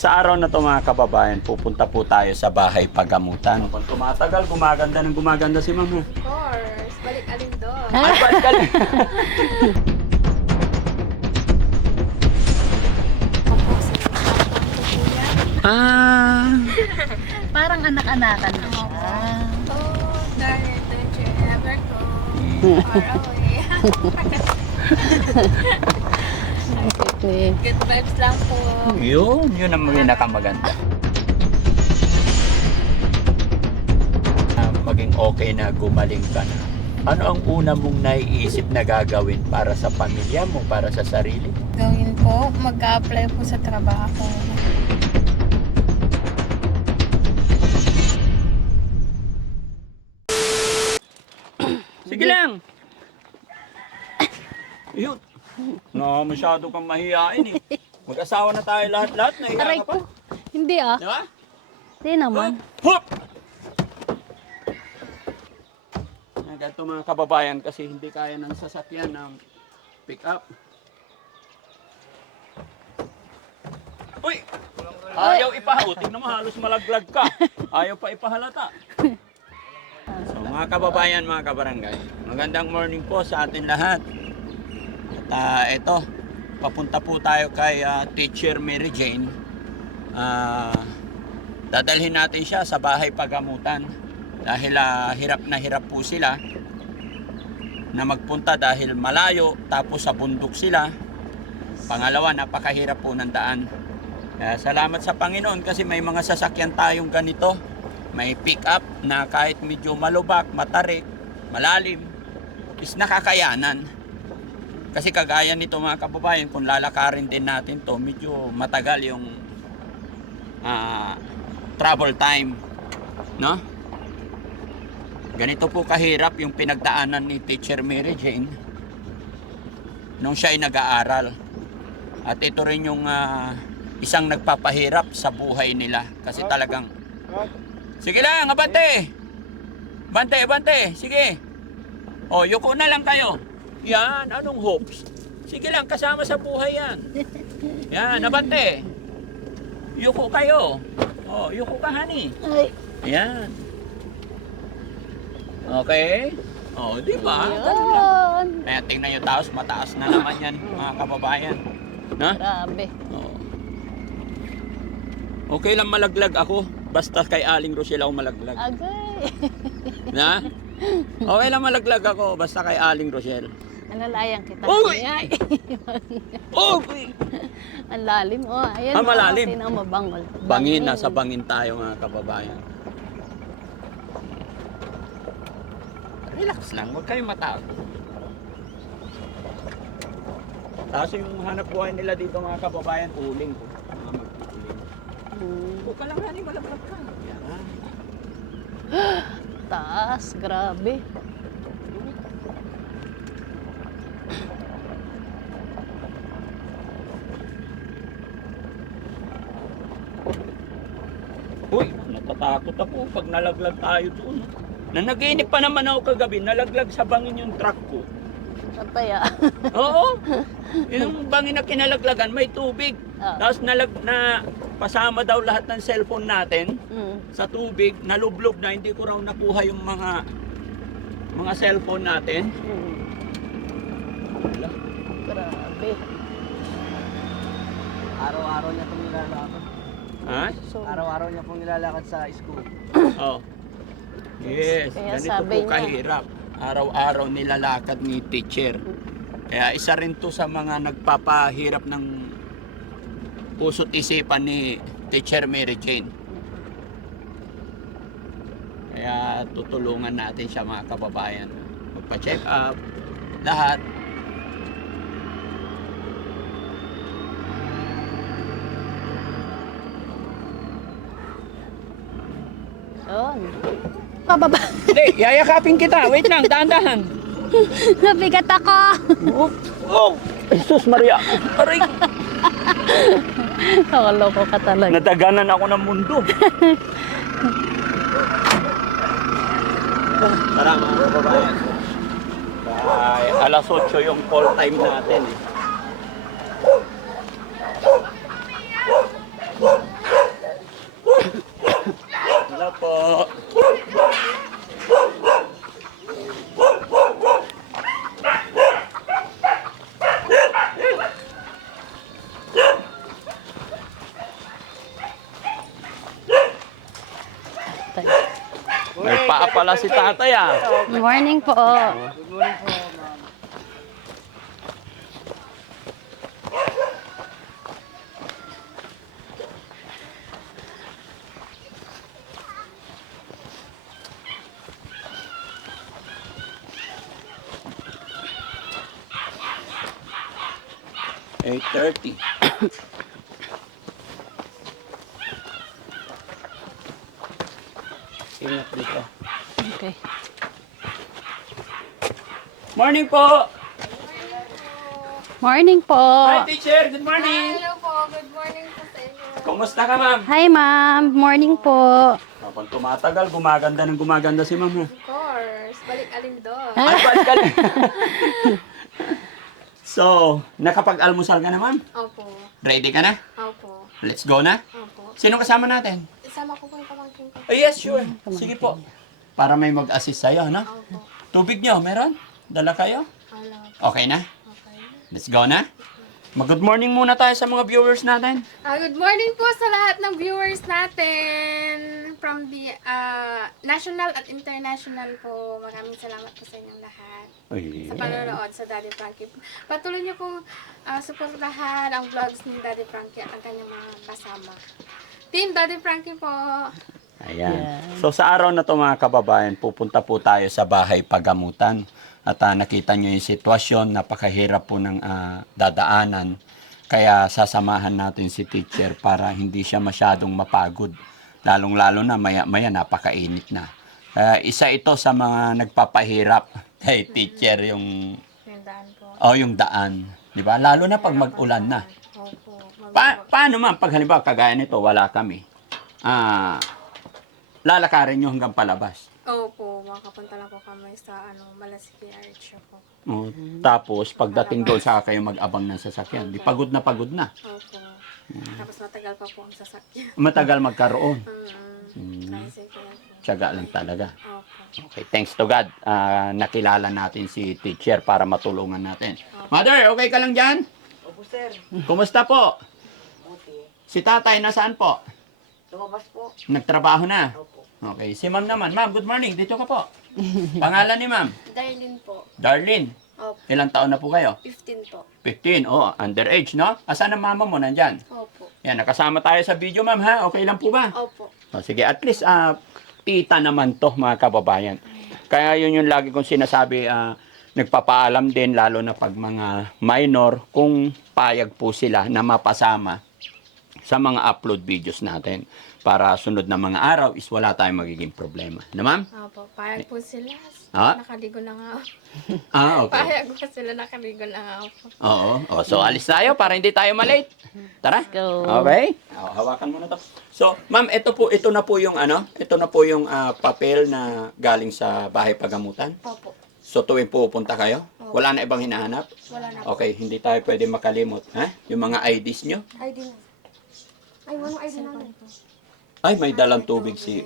Sa araw na to mga kababayan, pupunta po tayo sa bahay pagamutan. Kung tumatagal, gumaganda si mama. Of course. Balik Alindon. Ay, balik ka lang. Ah, Parang anak-anakan na siya. Oh, darling, don't you ever go far away. Okay. Good vibes lang po. yun ang pinakamaganda. Maging okay na gumaling ka na. Ano ang una mong naiisip na gagawin para sa pamilya mo, para sa sarili? Gawin po, mag-apply po sa trabaho. Sige lang. Yun. No, masyado kang mahihain eh. Mag-asawa na tayo lahat-lahat. Nahiya Aray ka pa. ko. Hindi ah. Di ba? Hindi naman. Hup! Ganito mga kababayan kasi hindi kaya ng sasakyan ng pick-up. Uy! Ayaw ipahaw. Tingnan mo halos malaglag ka. Ayaw pa ipahalata. So mga kababayan, mga kabarangay, magandang morning po sa atin lahat. At ito, papunta po tayo kay Teacher Mary Jane. Dadalhin natin siya sa bahay pagamutan dahil hirap na hirap po sila na magpunta dahil malayo, tapos sa bundok sila. Pangalawa, napakahirap po ng daan. Kaya salamat sa Panginoon kasi may mga sasakyan tayong ganito. May pick up na kahit medyo malubak, matarik, malalim, is nakakayanan. Kasi kagaya nito mga kababayan, kung lalakarin din natin to, medyo matagal yung travel time, no? Ganito po kahirap yung pinagdaanan ni Teacher Mary Jane nung siya ay nag-aaral. At ito rin yung isang nagpapahirap sa buhay nila kasi talagang sige lang, abante! Abante, sige. O, yuko na lang kayo. Yan, anong hopes? Sige lang, kasama sa buhay yan. Yan, abante. Yuko kayo. O, yuko ka, honey. Ay. Yan. Okay? O, di ba? Ganun lang. Yun. Kaya tingnan nyo, mataas na naman yan, mga kababayan. Na? Grabe. Oo. Okay lang malaglag ako. Basta kay Aling Rochelle ako malaglag. Agay. Na? Okay lang malaglag ako. Basta kay Aling Rochelle. Nalalayang kita. Uy! Ay. Oh! Ang lalim. Oh, ayan. Malalim. Kasi na mabangol. Bangin, nasa bangin tayo mga kababayan. Relax lang, huwag kayong matawag. Tapos yung hanap buhay nila dito mga kababayan, uling ko. Mga mag-uling. Huwag ka lang hani, malaglag ka. Yan. Taas. Grabe. Uy, natatakot ako pag nalaglag tayo doon. Nanaginip pa naman ako kagabi, nalaglag sa bangin yung truck ko. Pataya. Oo. Yung bangin na kinalaglagan, may tubig. Ah. Tapos pasama daw lahat ng cellphone natin sa tubig, nalublob na, hindi ko raw nakuha yung mga cellphone natin. Wala. Grabe. Araw-araw niya pong nilalakad. Ha? So, Araw-araw niya pong nilalakad sa school. Oh. Yes, Kaya ganito sabi po niya. kahirap. Araw-araw nilalakad ni teacher. Kaya isa rin to sa mga nagpapahirap ng puso't isipan ni Teacher Mary Jane. Kaya tutulungan natin siya mga kababayan. Magpa-check up, lahat. yun. Pababa. Hindi, yayakapin kita. Wait lang, dahan-dahan. Nabigat ako. Oh, oh, Jesus Maria. Aray, Nakaloko ka talaga. nadaganan ako ng mundo. Tara mga kababayan. Ay, alas 8 yung call time natin eh. Opo. May paa pala si tatay ah. Morning po. Good morning po, ma'am. Eight 8:30. Ingat dito. Okay. Morning po! Morning po. Hi teacher, good morning! Hello po. Good morning po sa inyo. Kumusta ka ma'am? Hi, ma'am. Morning po. Kapag tumatagal, gumaganda si ma'am. Ha? Of course. Balik alin doon. Ay, balik ka lang. So, nakapag-almusal ka na ma'am? Opo. Ready ka na? Opo. Let's go na? Opo. Sino kasama natin? Isama ko po yung pamangkin ko. Oh, yes, sure. Sige po. Para may mag-assist sa'yo, no? Opo. Tubig nyo, meron? Dala kayo? Hello. Okay na? Okay. Let's go na? Mag-good morning muna tayo sa mga viewers natin. Good morning po sa lahat ng viewers natin from the national at international po. Maraming salamat po sa inyong lahat sa panonood sa Daddy Frankie. Patuloy niyo pong suportahan ang vlogs ni Daddy Frankie at ang kanyang mga kasama. Team Daddy Frankie po. Ayan. So sa araw na to mga kababayan, pupunta po tayo sa bahay pagamutan. At nakita nyo yung sitwasyon, napakahirap po ng dadaanan. Kaya sasamahan natin si teacher para hindi siya masyadong mapagod. Lalong-lalo na maya-maya napakainit na. Kaya isa ito sa mga nagpapahirap kay teacher yung Yung daan po. yung daan. Di ba? Lalo na pag mag-ulan na. Opo. Paano man pag halimbawa kagaya nito, wala kami. Lalakarin nyo hanggang palabas. Opo, makapunta lang po kami sa Malasiki Arch po. Tapos pagdating doon sa kayo mag-abang ng sasakyan. Di pagod na pagod na. Opo. Tapos matagal pa po ang sasakyan. Matagal magkaroon. Kasi kaya po. Tiyaga lang talaga. Opo. Okay, thanks to God. Nakilala natin si teacher para matulungan natin. Mother, okay ka lang dyan? Opo, sir. Kumusta po? Buti. Si tatay nasaan po? Lumabas po. Nagtrabaho na? Opo. Okay, si ma'am naman. Ma'am, good morning. Dito ka po. Pangalan ni ma'am? Darlene po. Darlene. Opo. Ilang taon na po kayo? 15 po. 15. Oh, underage, no? Asan ang mama mo? Nandyan. Opo. Yan, nakasama tayo sa video, ma'am, ha? Okay lang po ba? Opo. Sige, at least tita naman to, mga kababayan. Kaya yun yung lagi kong sinasabi, nagpapaalam din, lalo na pag mga minor, kung payag po sila na mapasama sa mga upload videos natin. Para sunod na mga araw is wala tayong magiging problema. Na, ma'am? Opo. Payag po sila. Ah? Nakaligo na nga ako. Okay. Payag po sila. Nakaligo na nga ako. Oo. So, alis tayo para hindi tayo malate. Tara. Go. Okay. Hawakan mo na to. So, ma'am, ito na po yung papel na galing sa bahay pagamutan. Opo. So, tuwing pupunta kayo, wala na ibang hinahanap? Wala na po. Okay, hindi tayo pwede makalimot. Ha? Yung mga IDs nyo? ID na. Ay, ano ID na? Ay, may dalang tubig si...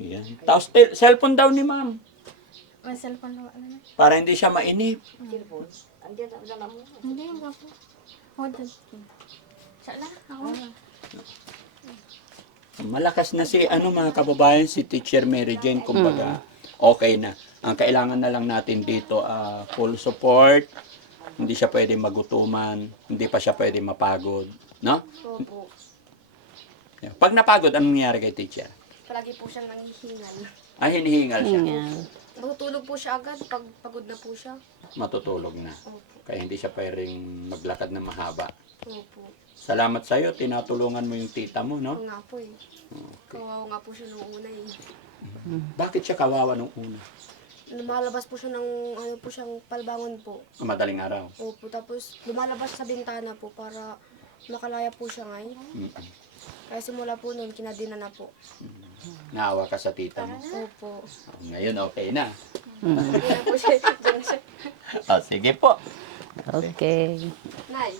Yan. Tapos, cellphone daw ni ma'am. May cellphone na. Ano na? Para hindi siya mainip. Cellphone. Andiyan na dala mo. Hindi, yung po. Hold on. Siya lang. Ako. Malakas na si, mga kababayan, si Teacher Mary Jane. Kumbaga, okay na. Ang kailangan na lang natin dito, full support. Hindi siya pwede magutuman. Hindi pa siya pwede mapagod. No? Opo. Pag napagod, anong nangyari kay teacher? Palagi po siyang nanghihingal. Hinihingal siya. Yan. Matutulog po siya agad pag pagod na po siya. Matutulog na. Opo. Kaya hindi siya pwedeng maglakad na mahaba. Opo. Salamat sa'yo, tinatulungan mo yung tita mo, no? Oo nga po eh. Kawawa nga po siya nung una eh. Bakit siya kawawa nung una? Lumalabas po siya ng po siyang palbangon po. Madaling araw. Opo. Tapos lumalabas sa bintana po para makalaya po siya ngayon. Kaya simula po noon, kinadina na po. Naawa ka sa tita mo. Opo. Ngayon, okay na. Hindi na po siya. Diyan siya. Sige po. Okay. Nay.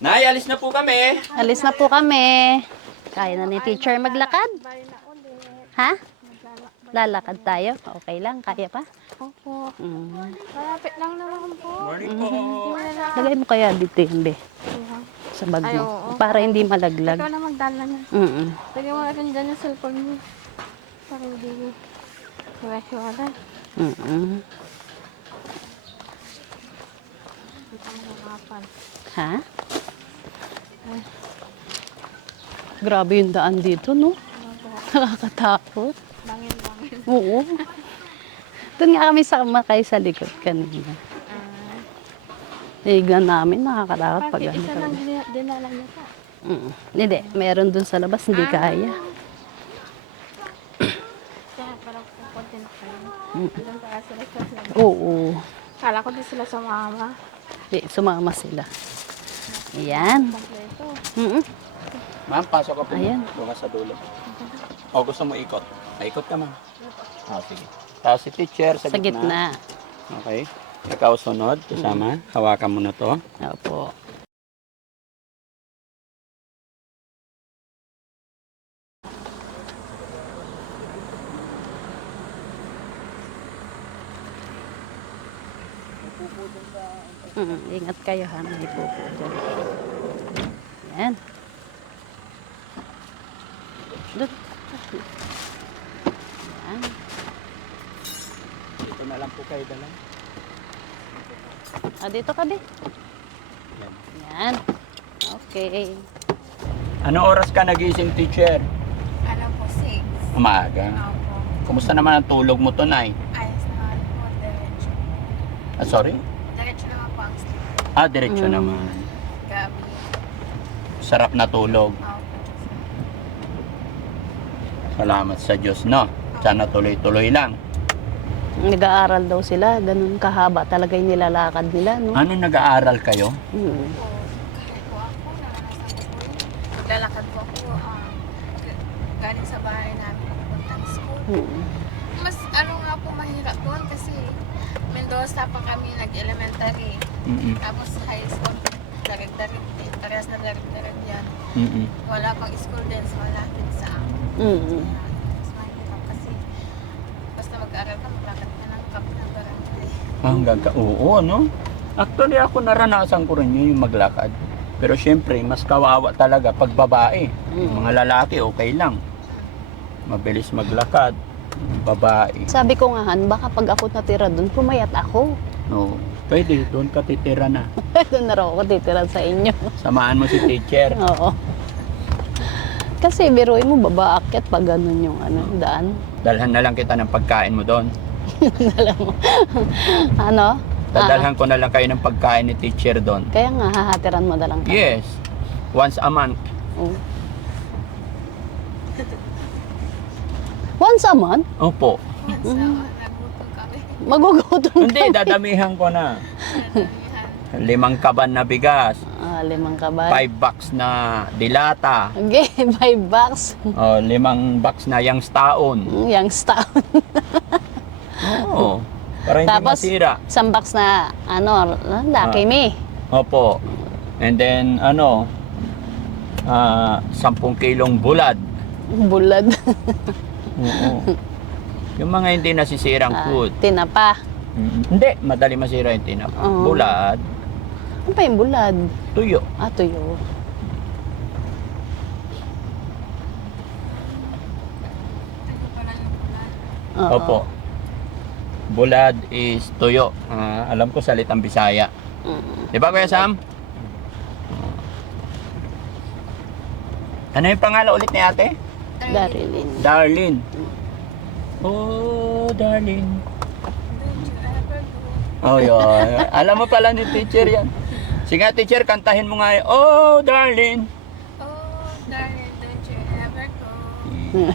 Nay, alis na po kami. Alis na po kami. Kaya na ni teacher maglakad. Bye na ulit. Ha? Maglalakad. Lalakad tayo? Okay lang, kaya pa? Opo. Mm. Malapit lang naman po. Morning po. Lagay mo kaya dito yung be, Ayan. sa bag Ay, mo. oo. Para hindi malaglag. Ikaw na magdala na. Mm. Lagyan mo rin dyan yung cellphone mo. Para hindi hiwa-hiwalay. Mm. Hindi ka mahirapan. Ha? Grabe yung daan dito, no? Nakakatakot. Bangin-bangin. Oo. Doon nga kami sumakay sa likod kanina. Hignan namin, nakakatakot pag Bakit ano isa talaga. lang dinala niya pa? Hindi, meron doon sa labas, hindi kaya. Kaya parang pupunti na kayo. Andun pa sila sa labas. Oo. Kala ko di sila sumama. Di, sumama sila. Ayan. Kompleto. Mm-mm. Ma'am, pasok ka po. Ayan. Doon ka sa dulo. O, gusto mo ikot? Ikot ka, ma'am. Sige. Tapos si teacher sa Sa gitna. Okay. Ikaw sunod, kasama. Hawakan mo na to. Opo. Ingat kayo ha, may pupo dyan. Yan. Doon. Yan. Dito na lang po kayo dala. Dito ka, Be. Yan. Yan. Okay. Ano oras ka nagising, teacher? Ano po, 6. Umaga. Opo. Kumusta naman ang tulog mo tonight? Ayos naman po, diretso. Sorry? Diretso naman po ang sleep. Diretso naman. Gabi. Sarap na tulog. Opo. Salamat sa Diyos, no? Sana tuloy-tuloy lang. Nag-aaral daw sila. Ganun kahaba talaga yung nilalakad nila, no? Ano nag-aaral kayo? Kahit po ako, naranasan ko po yun. Naglalakad po ako galing sa bahay namin papuntang school. Mas ano nga po mahirap doon kasi Mendoza pa kami nag-elementary. Tapos high school, darig-darig din. Parehas na darig-darig yan. Wala pang school din sa malapit sa amin. Mas mahirap kasi basta mag-aaral ka, maglakad ka ng kap ng barangay. Hanggang ka, oo, no? Actually, ako naranasan ko rin yun, yung maglakad. Pero syempre, mas kawawa talaga pag babae. Mga lalaki, okay lang. Mabilis maglakad. Babae. Sabi ko nga, Han, baka pag ako natira doon, pumayat ako. No. Pwede, doon ka titira na. Doon na raw ako titira sa inyo. Samahan mo si teacher. Oo. Kasi biruin mo, baba akyat pag ganun yung daan. Dalhan na lang kita ng pagkain mo doon. Alam mo. Ano? Dadalhan ko na lang kayo ng pagkain ni teacher doon. Kaya nga, hahatiran mo na lang. Yes. Once a month. Oo. Once a month? Opo. So, nagutom kami. Magugutom Hindi, dadamihan ko na. 5 kaban na bigas. 5 kaban. 5 box na dilata. Okay, 5 bucks. 5 box na yang taon. Yung stout. Oo. Para hindi Tapos, masira. 1 box na, Lucky Me. Opo. And then, 10 kilong bulad. Bulad. Oo. Yung mga hindi nasisirang food. Tinapa. Hindi, madali masira yung tinapa. Oo. Bulad, Ano pa yung bulad? tuyo. Tuyo. Ito pala yung ulan. Oo. Opo. Bulad is tuyo. Alam ko salitang Bisaya. Di ba, Kuya Sam? Ano yung pangalan ulit ni ate? Darilin. Darlene. Oh, darling. Don't you ever go. Oh, yun. Alam mo pala ni teacher yan. Sige nga, teacher, kantahin mo nga yun. Oh, darling. Oh, darling, don't you ever go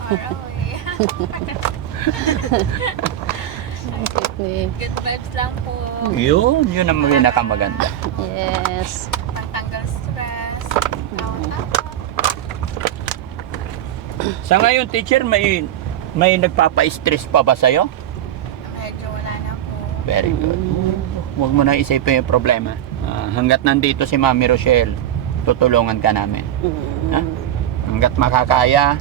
far away. Good vibes lang po. Yun ang pinakamaganda. Yes. Pagtanggal stress. Sa ngayon, teacher, may nagpapa-stress pa ba sa'yo? Medyo wala na po. Very good. Huwag mo na isipin yung problema. Hanggat nandito si Mami Rochelle, tutulungan ka namin. Ha? Hanggat makakaya,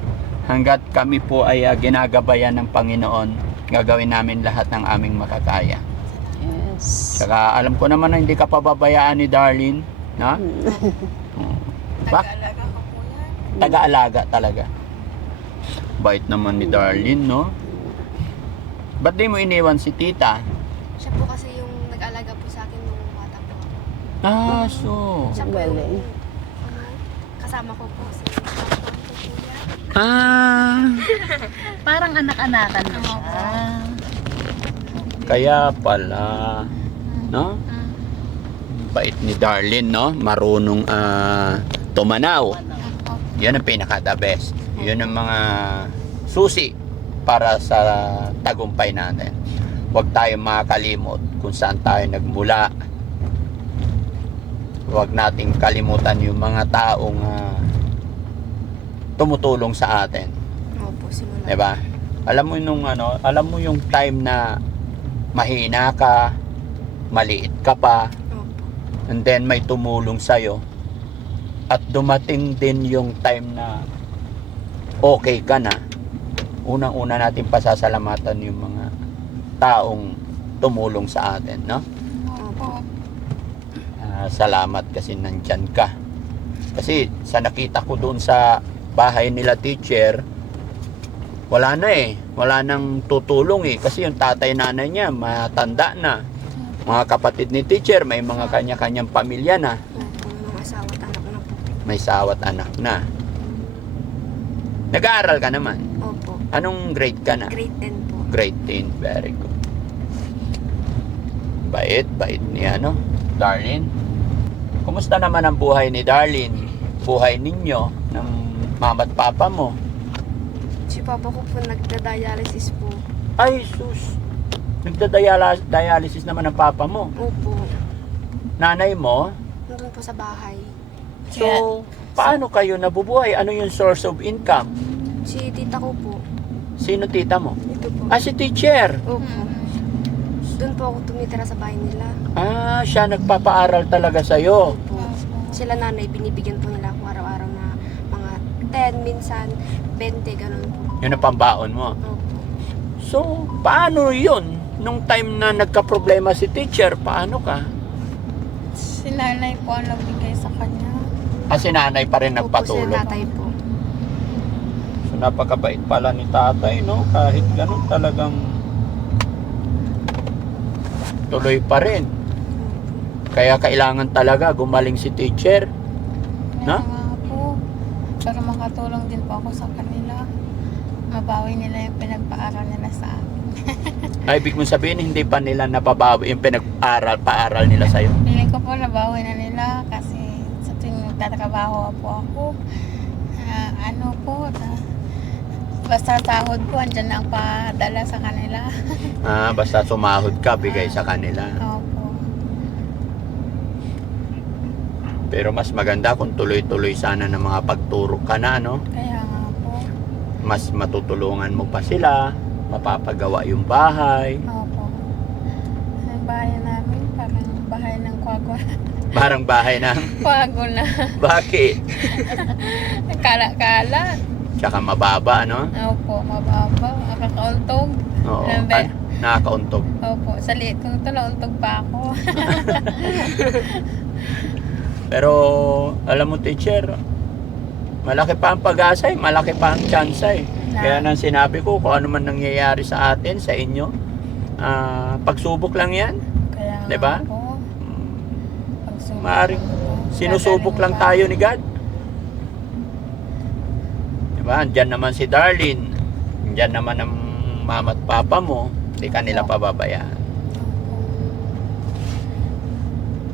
hanggat kami po ay ginagabayan ng Panginoon, gagawin namin lahat ng aming makakaya. Yes. Saka alam ko naman na hindi ka pababayaan ni Darlene, na? Bak? Nag-aalaga ko po yan. Taga-alaga talaga. Bait naman ni Darlene, no? Ba't di mo iniwan si tita? Siya po kasi yung nag-aalaga po sa akin nung bata po ako. Ah, so... Siya po Galing. yung kasama ko po si Papa ko po yan. Ah, Parang anak-anakan na siya. kaya pala, no? Bait ni Darlene, no? Marunong tumanaw. Yan ang pinaka-the best. Yun ang mga susi para sa tagumpay natin. Huwag tayong makakalimot kung saan tayo nagmula. Huwag nating kalimutan yung mga taong tumutulong sa atin. Opo, simula. 'Di ba? Alam mo yung time na mahina ka, maliit ka pa, Opo. and then may tumulong sa'yo. At dumating din yung time na okay ka na. Unang-una natin pasasalamatan yung mga taong tumulong sa atin, no? Opo. Salamat kasi nandyan ka. Kasi sa nakita ko doon sa bahay nila teacher, wala na eh. Wala nang tutulong eh. Kasi yung tatay nanay niya, matanda na. Mga kapatid ni teacher, may mga kanya-kanyang pamilya na. Opo, mga asawa at anak na po. May sawat anak na. Nag-aaral ka naman. Opo. Anong grade ka na? Grade 10 po. Grade 10. Very good. Bait ni Darlene. Kumusta naman ang buhay ni Darlene? Buhay ninyo ng mama at papa mo? Si Papa ko po nagda-dialysis po. Ay, sus. Nagda-dialysis naman ang papa mo. Opo. Nanay mo? Nandun po sa bahay. So, paano kayo nabubuhay? Ano yung source of income? Si tita ko po. Sino tita mo? Ito po. Ah, si teacher. Opo. Doon po ako tumitira sa bahay nila. Ah, siya nagpapaaral talaga sa'yo. Opo. Sila nanay, binibigyan po nila ako araw-araw na mga 10, minsan 20, ganun po. Yun ang pambaon mo. Opo. So, paano yun? Nung time na nagka-problema si teacher, paano ka? Si nanay po ang nagbigay sa kanya. Ah, si nanay pa rin Opo, si nagpatulong. tatay po. So, napakabait pala ni tatay, no? Kahit ganun talagang tuloy pa rin. Kaya kailangan talaga gumaling si teacher. Na? Kaya nga po. Para makatulong din po ako sa kanila. Mabawi nila yung pinagpaaral nila sa akin. Ay, ibig mong sabihin, hindi pa nila napabawi yung paaral nila sa'yo. Piling ko po nabawi na nila kasi sa tuwing nagtatrabaho po ako, basta sahod ko, andyan na ang padala sa kanila. Ah, basta sumahod ka, bigay sa kanila. Opo. Pero mas maganda kung tuloy-tuloy sana ng mga pagturo ka na, no? Kaya nga po. Mas matutulungan mo pa sila, mapapagawa yung bahay. Opo. Ang bahay namin, parang bahay ng kwago. Parang bahay ng Kwago na. bakit? Kala-kala. Tsaka mababa, no? Opo, mababa. Nakakauntog. Oo. Lambe. Nakakauntog. Opo, sa liit kong ito, nauntog pa ako. Pero, alam mo, teacher, malaki pa ang pag-asa, malaki pa ang chance eh. Kaya nang sinabi ko, kung ano man nangyayari sa atin, sa inyo, pagsubok lang yan. Kaya nga Diba? po. Pagsubok Maaring po. sinusubok lang tayo ni God. Diba? Andyan naman si Darlene. Andyan naman ang mama at papa mo. Hindi ka nila pababayaan.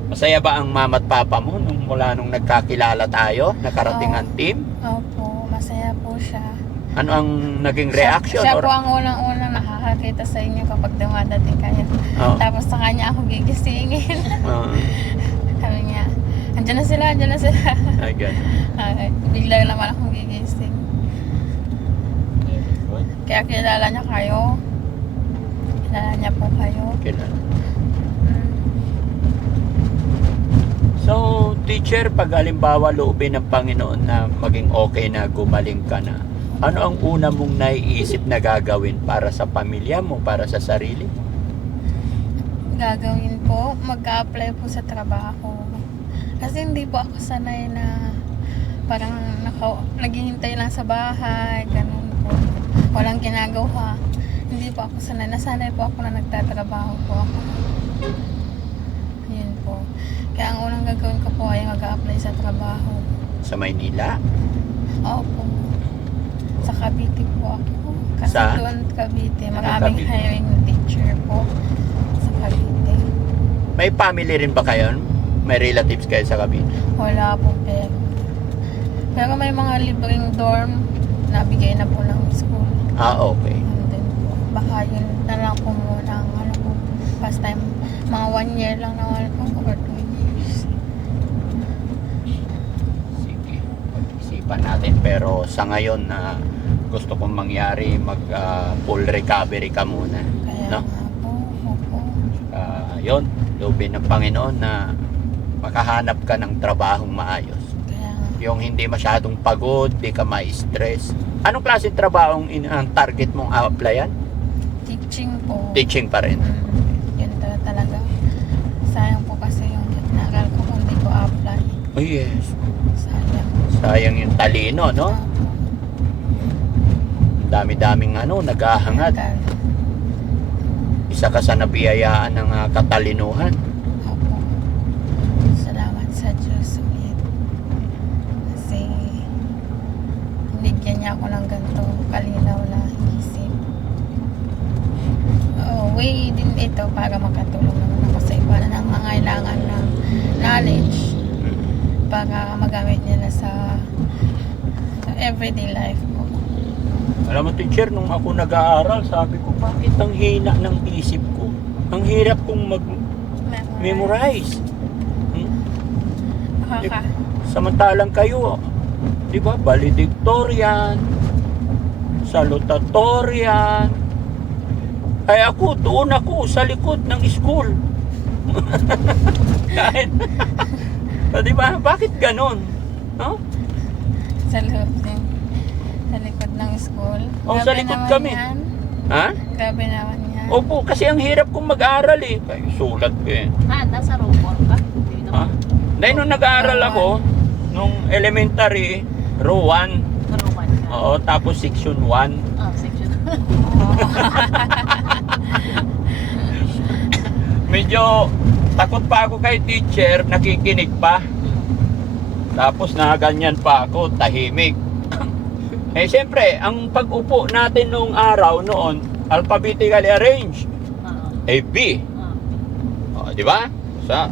Masaya ba ang mama at papa mo mula nung nagkakilala tayo, nakarating ang team? Opo, masaya po siya. Ano ang naging reaction? Siya po ang unang-unang nakakakita sa inyo kapag dumadating kayo. Oh. Tapos sa kanya ako gigisingin. Sabi niya, andyan na sila. Ay, ganun. Bigla naman akong gigising. Kaya kilala niya kayo. Kilala niya po kayo. Kailan? So, teacher, pag halimbawa loobin ng Panginoon na maging okay na gumaling ka na, Ano ang una mong naiisip na gagawin para sa pamilya mo, para sa sarili mo? Gagawin po, mag-a-apply po sa trabaho. Kasi hindi po ako sanay na parang naghihintay lang sa bahay, ganun po. Walang ginagawa. Hindi po ako sanay. Nasanay po ako na nagtatrabaho po ako. Yun po. Kaya ang unang gagawin ko po ay mag-a-apply sa trabaho. Sa Maynila? Opo. Sa Cavite po ako. Kasi Sa? doon Cavite. Cavite. Maraming hiring teacher po sa Cavite. May family rin ba kayo? May relatives kayo sa Cavite? Wala po pero may mga libreng dorm na bigay na po ng school. Okay. And then po, baka yun na lang po muna ang ano po. Past time, mga 1 year lang na wala po or 2 years. Sige, pag-isipan natin. Pero sa ngayon na gusto kong mangyari, full recovery ka muna. Kaya No? nga po, opo. Yun, loobin ng Panginoon na makahanap ka ng trabahong maayos. Kaya nga. Yung hindi masyadong pagod, di ka ma-stress. Anong klase trabahong ang target mong applyan? Teaching po. Teaching pa rin. Yun talaga. Sayang po kasi yung naral ko kung di ko apply. Oh yes. Sayang. Sayang yung talino, no? Opo. Ang dami-daming naghahangad. Isa ka sa nabiyayaan ng katalinuhan. Opo. Salamat sa Diyos ulit. Kasi binigyan niya ako ng ganito kalinaw na isip. Way din ito para makatulong naman ako sa iba na nangangailangan ng knowledge para magamit nila sa everyday life po. Alam mo, teacher, nung ako nag-aaral, sabi ko, bakit ang hina ng isip ko? Ang hirap kong mag-memorize. Nakaka. Samantalang kayo, di ba, valedictorian, salutatorian. Ay ako, doon ako sa likod ng school. Kahit, di ba, bakit ganon? No? Sa loob din. Sa likod ng school. Oh, sa likod naman kami. Yan. Ha? Grabe naman yan. Opo, kasi ang hirap kong mag-aral eh. Ay, sulat ko eh. Nasa robot ka? Hindi Ha? Dahil nung nag-aaral ako, nung elementary, row 1, Roman ka. oo, tapos section 1. Section. Medyo takot pa ako kay teacher, nakikinig pa. Tapos nakaganyan pa ako, tahimik. Eh siyempre, ang pag-upo natin nung araw noon, alphabetically arranged. A, B. O, di ba? Sa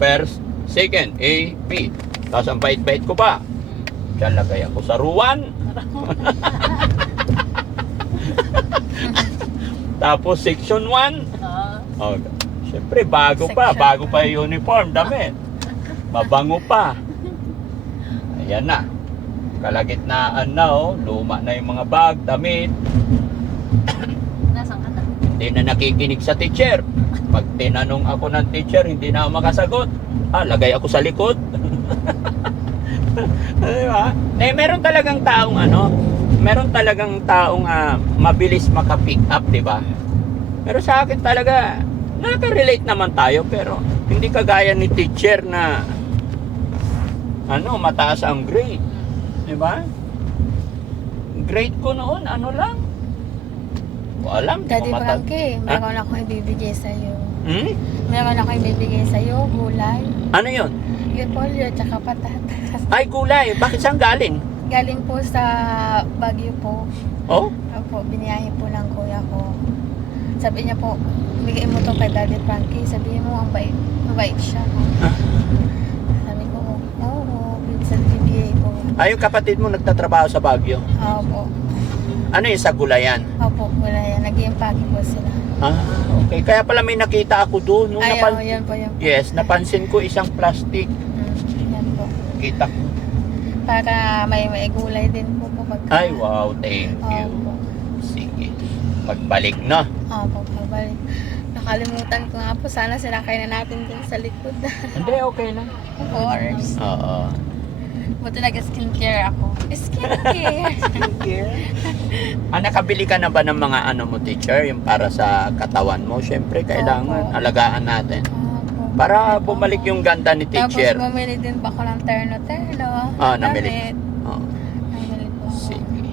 first, second, A, B. Tapos ang bait-bait ko pa. Diyan lagay ako sa ruwan. Tapos section 1. O, siyempre, bago pa yung uniform, damit. Mabango pa. Ayan na. Kalagitnaan na, luma na yung mga bag, damit. Nasaan ka na? Hindi na nakikinig sa teacher. Pag tinanong ako ng teacher, hindi na ako makasagot. Lagay ako sa likod. Diba? Meron talagang taong mabilis maka-pick up, diba? Pero sa akin talaga, nakaka-relate naman tayo, pero hindi kagaya ni teacher na mataas ang grade. Diba? Grade ko noon, lang? Alam, Daddy Frankie, meron akong ibibigay sa'yo. Meron akong ibibigay sa'yo, gulay. Ano yun? Repolyo, tsaka patatas. Ay, gulay. Bakit saan galing? Galing po sa Baguio po. Oh? Opo, biniyahe po ng kuya ko. Sabi niya po, bigay mo to kay Daddy Frankie. Sabihin mo, mabait siya. Sabi ko, sa PBA po. Yung kapatid mo nagtatrabaho sa Baguio. Opo. Ano yung sa gulayan? Opo, wala yan. Nag-iimpake po sila. Okay. Kaya pala may nakita ako doon. Nung Yan po, yan po. Yes, napansin ko isang plastic. Yan po. Kita ko. Para may gulay din po pagka. Ay, wow. Thank you. Opo. Sige. Pagbalik na. Opo, pabalik. Nakalimutan ko nga po. Sana sinakay na natin dun sa likod. Hindi, okay lang. Of course. Oo. Buti nag-skincare ako. Skincare? Nakabili ka na ba ng mga ano mo, teacher? Yung para sa katawan mo? Syempre, kailangan Opo. alagaan natin. Opo. Para bumalik yung ganda ni teacher. Tapos bumili din pa ako ng terno-terno. Namili. Damit. Oh, Namili po ako. sige.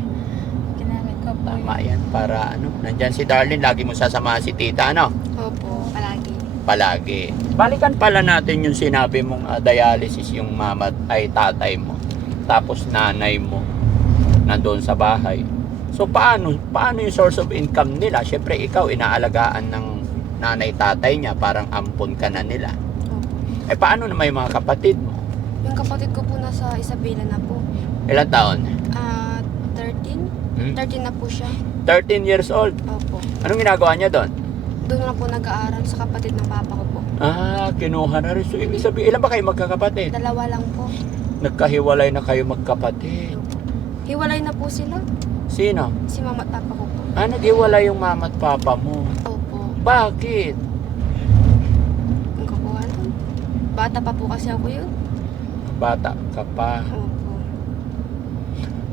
Ginamit ko po Tama yan. Para ano, nandyan si Darlene, lagi mo sasamahan si tita, ano? Opo, palagi. Palagi. Balikan pala natin yung sinabi mong dialysis, yung mama ay tatay mo. Tapos nanay mo nandoon sa bahay. So paano yung source of income nila? Syempre ikaw inaalagaan ng nanay tatay niya, parang ampon ka na nila. Opo. Paano naman yung mga kapatid mo? Yung kapatid ko po nasa Isabela na po. Ilang taon? 13? 13 na po siya. 13 years old. Opo. Anong ginagawa niya doon? Doon na po nag-aaral sa kapatid ng papa ko po. Kinuha na rin. So ibig sabihin, ilan ba kayo magkakapatid? Dalawa lang po. Nagkahiwalay na kayo magkapatid. Opo. Hiwalay na po sila. Sino? Si mama at papa ko po. Naghiwalay yung mama at papa mo. Opo. Bakit? Ang kapuhan. Bata pa po kasi ako yun. Bata ka pa. Opo.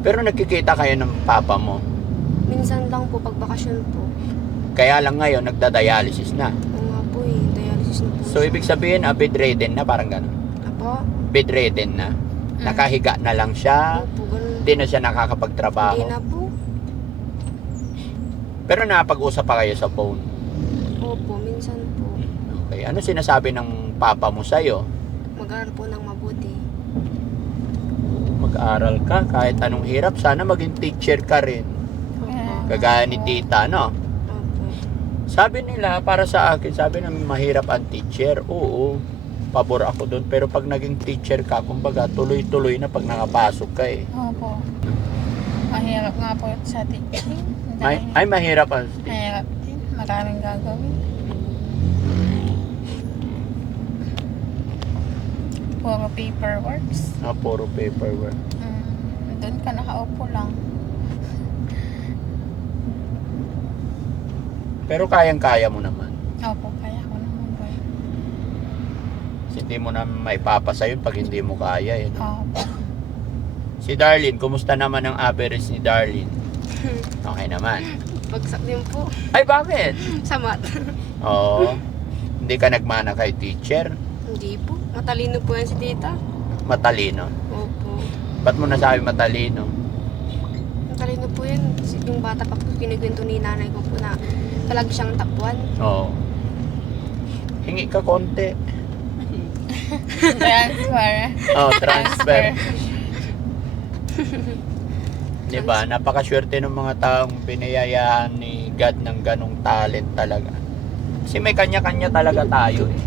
Pero nagkikita kayo ng papa mo. Minsan lang po pag bakasyon po. Kaya lang ngayon, nagda-dialysis na. Oo nga po eh. Dialysis na po So, siya. ibig sabihin, bedridden na, parang gano'n. Apo? Bedridden na. Nakahiga na lang siya. Opo, ganun. Hindi na siya Hindi nakakapagtrabaho. na po. Pero napag-usap pa kayo sa phone. Opo, minsan po. Okay. Ano sinasabi ng papa mo sa'yo? Mag-aaral po ng mabuti. Mag-aral ka, kahit anong hirap. Sana maging teacher ka rin. Opo. Kagaya ni tita, no? Opo. Sabi nila, para sa akin, sabi na mahirap ang teacher. Oo, pabor ako doon. Pero pag naging teacher ka, kumbaga tuloy-tuloy na pag nakapasok ka eh. Opo. Mahirap nga po sa teaching. Ay mahirap ang teacher. Mahirap din. Maraming gagawin. Puro paperworks. Puro paperwork. Doon ka nakaupo lang. Pero kayang-kaya mo naman. Opo, kaya ko naman po. Kasi hindi mo na maipapasa yun pag hindi mo kaya eh. No? Opo. Si Darlene, kumusta naman ang average ni Darlene? Okay naman. Bagsak din po. Ay, bakit? Sa mat. Oo. Hindi ka nagmana kay teacher? Hindi po. Matalino po yan si tita. Matalino. Opo. Ba't mo nasabi matalino? Matalino po yan. Yung bata pa po, kinigwento ni nanay ko po na palagi siyang tapuan. Oo. Hingi ka konti. Transfer. Transfer. Diba? Napakaswerte ng mga taong pinayayaan ni God ng ganong talent talaga. Kasi may kanya-kanya talaga tayo eh.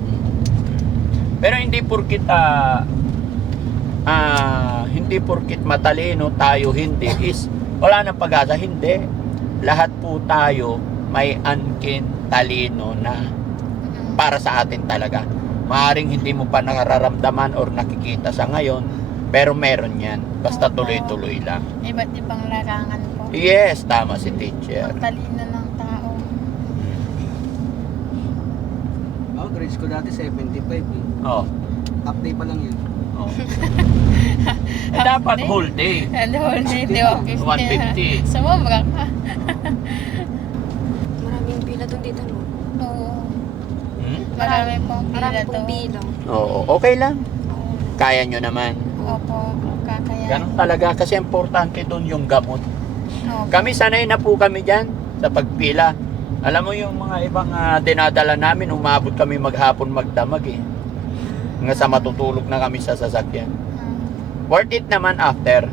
Pero hindi porkit hindi porkit matalino tayo hindi is wala nang pag-asa. Hindi. Lahat po tayo may angkin talino na para sa atin talaga. Maaring hindi mo pa nararamdaman or nakikita sa ngayon, pero meron yan. Basta tuloy-tuloy lang. Iba't ibang larangan po. Yes, tama si teacher. Ang talino ng tao. Grades ko dati 75 eh. Oh. Half day pa lang yun. Oh. Dapat whole day. And the whole day, di ba? 150. Sumobra ka. Maraming pila doon dito, no? Oo. Hmm? Marami pong pila Marami to. pong bilang. Oo, okay lang. Kaya nyo naman. Opo, kakaya. Ganun talaga kasi importante doon yung gamot. Opo. Kami sanay na po kami dyan sa pagpila. Alam mo yung mga ibang dinadala namin, umabot kami maghapon magdamag eh. Hanggang sa matutulog na kami sa sasakyan. Worth it naman after.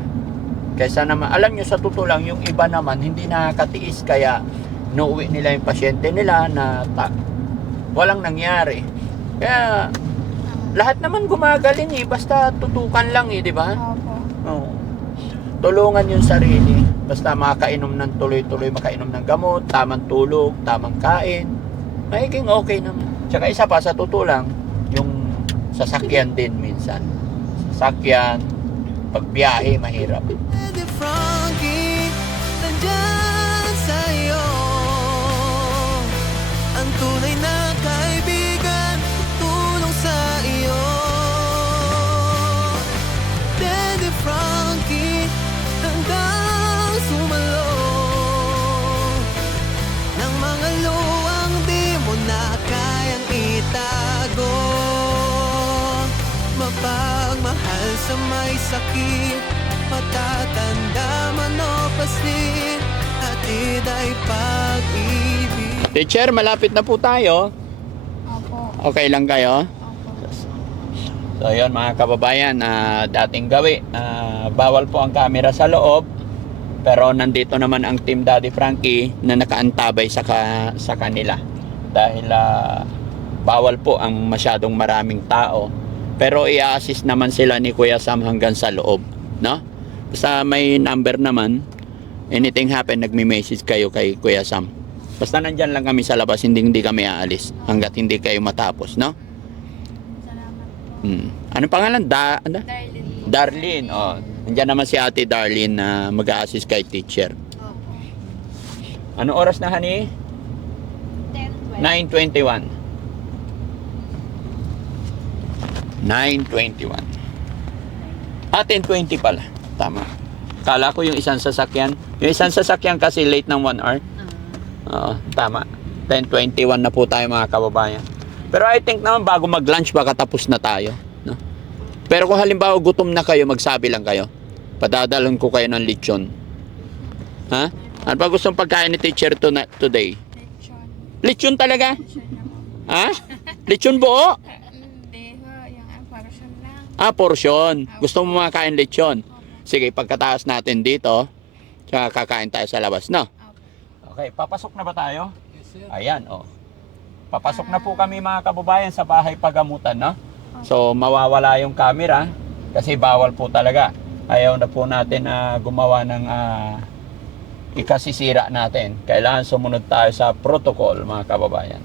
Kaysa naman, alam nyo sa totoo lang, yung iba naman hindi nakakatiis kaya nuuwi nila yung pasyente nila na walang nangyari. Kaya lahat naman gumagaling eh, basta tutukan lang eh, di ba? Opo. Oo. Tulungan yung sarili. Basta makainom ng tuloy-tuloy, makainom ng gamot, tamang tulog, tamang kain. Magiging okay naman. Tsaka isa pa, sa totoo lang, yung sasakyan din minsan. Sasakyan, pagbiyahe, mahirap. Eddie Frankie, nandyan sa'yo. Ang tunay na kaibigan, tulong sa iyo. Eddie may sakit, matatanda man o paslit, hatid ay pag-ibig. Teacher, malapit na po tayo. Opo. Okay lang kayo? Opo. So yun mga kababayan, dating gawi, bawal po ang camera sa loob, pero nandito naman ang Team Daddy Frankie na nakaantabay sa kanila dahil bawal po ang masyadong maraming tao, pero i-assist naman sila ni Kuya Sam hanggang sa loob, no? Basta may number naman, anything happen, nagme-message kayo kay Kuya Sam. Basta nandyan lang kami sa labas, hindi kami aalis hanggat hindi kayo matapos, no? Salamat po. Anong pangalan? Ano? Darlene. Darlene. Oh. Nandiyan naman si Ate Darlene na mag-a-assist kay teacher. Opo. Ano oras na, honey? 10, 12. 9:21. 10:20 pala. Tama. Kala ko yung isang sasakyan. Yung isang sasakyan kasi late ng 1 hour. Oo, tama. 10:21 na po tayo mga kababayan. Pero I think naman bago mag-lunch baka tapos na tayo, no? Pero kung halimbawa gutom na kayo, magsabi lang kayo. Padadalhan ko kayo ng lechon. Ha? Ano ba gustong pagkain ni teacher today? Lechon. Lechon talaga? Lechon naman. Ha? Lechon buo? Hindi ho, yung parasyon lang. Portion. Gusto mo makain lechon? Sige, pagkataas natin dito, tsaka kakain tayo sa labas, no? Okay, papasok na ba tayo? Yes, sir. Ayan, oh. Papasok na po kami mga kababayan sa bahay pagamutan, no? So, mawawala yung camera kasi bawal po talaga. Ayaw na po natin gumawa ng ikasisira natin. Kailangan sumunod tayo sa protocol, mga kababayan.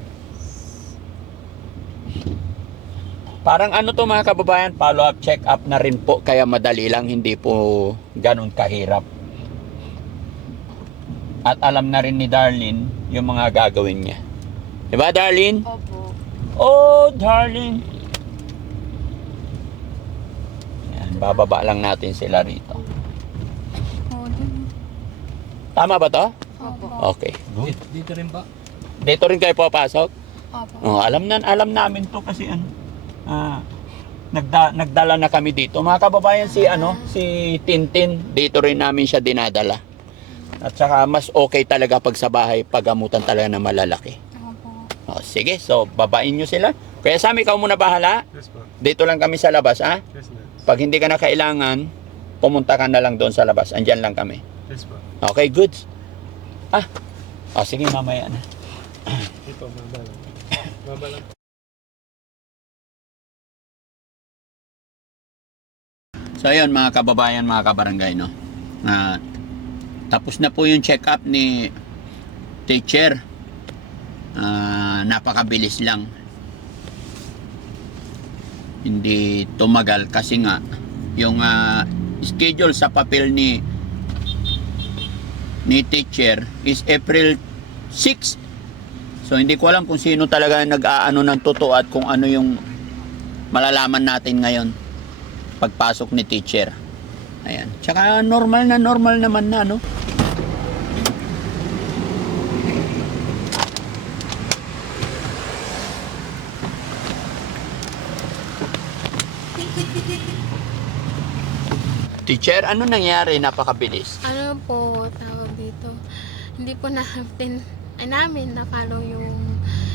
Parang ano to mga kababayan, follow-up, check-up na rin po. Kaya madali lang, hindi po ganun kahirap. At alam na rin ni Darlene yung mga gagawin niya. Diba, Darlene? Opo. Oh, Darlene. Yan, bababa lang natin sila rito. Oo, dun. Tama ba to? Opo. Okay, good. Dito rin ba? Dito rin kayo papasok? Opo. Oh, alam namin to kasi nagdala na kami dito. Mga kababayan, si Tintin, dito rin namin siya dinadala. At saka mas okay talaga pag sa bahay pagamutan talaga na malalaki. Opo. Oh, sige, so babain nyo sila. Kaya Sam, ikaw muna bahala. Yes, po. Dito lang kami sa labas, ha? Yes, sir. Pag hindi ka na kailangan, pumunta ka na lang doon sa labas. Andyan lang kami. Yes, po. Okay, goods. Sige, mamaya na. Ito, mabalang. Mabalang. So ayun mga kababayan, mga kabarangay, no? Tapos na po yung check-up ni teacher. Napakabilis lang. Hindi tumagal kasi nga yung schedule sa papel ni teacher is April 6. So hindi ko alam kung sino talaga nag-aano ng totoo at kung ano yung malalaman natin ngayon pagpasok ni teacher. Ayan. Tsaka normal naman na, no? Teacher, ano nangyari? Napakabilis. Ano po, tawag dito, hindi po namin na-follow yung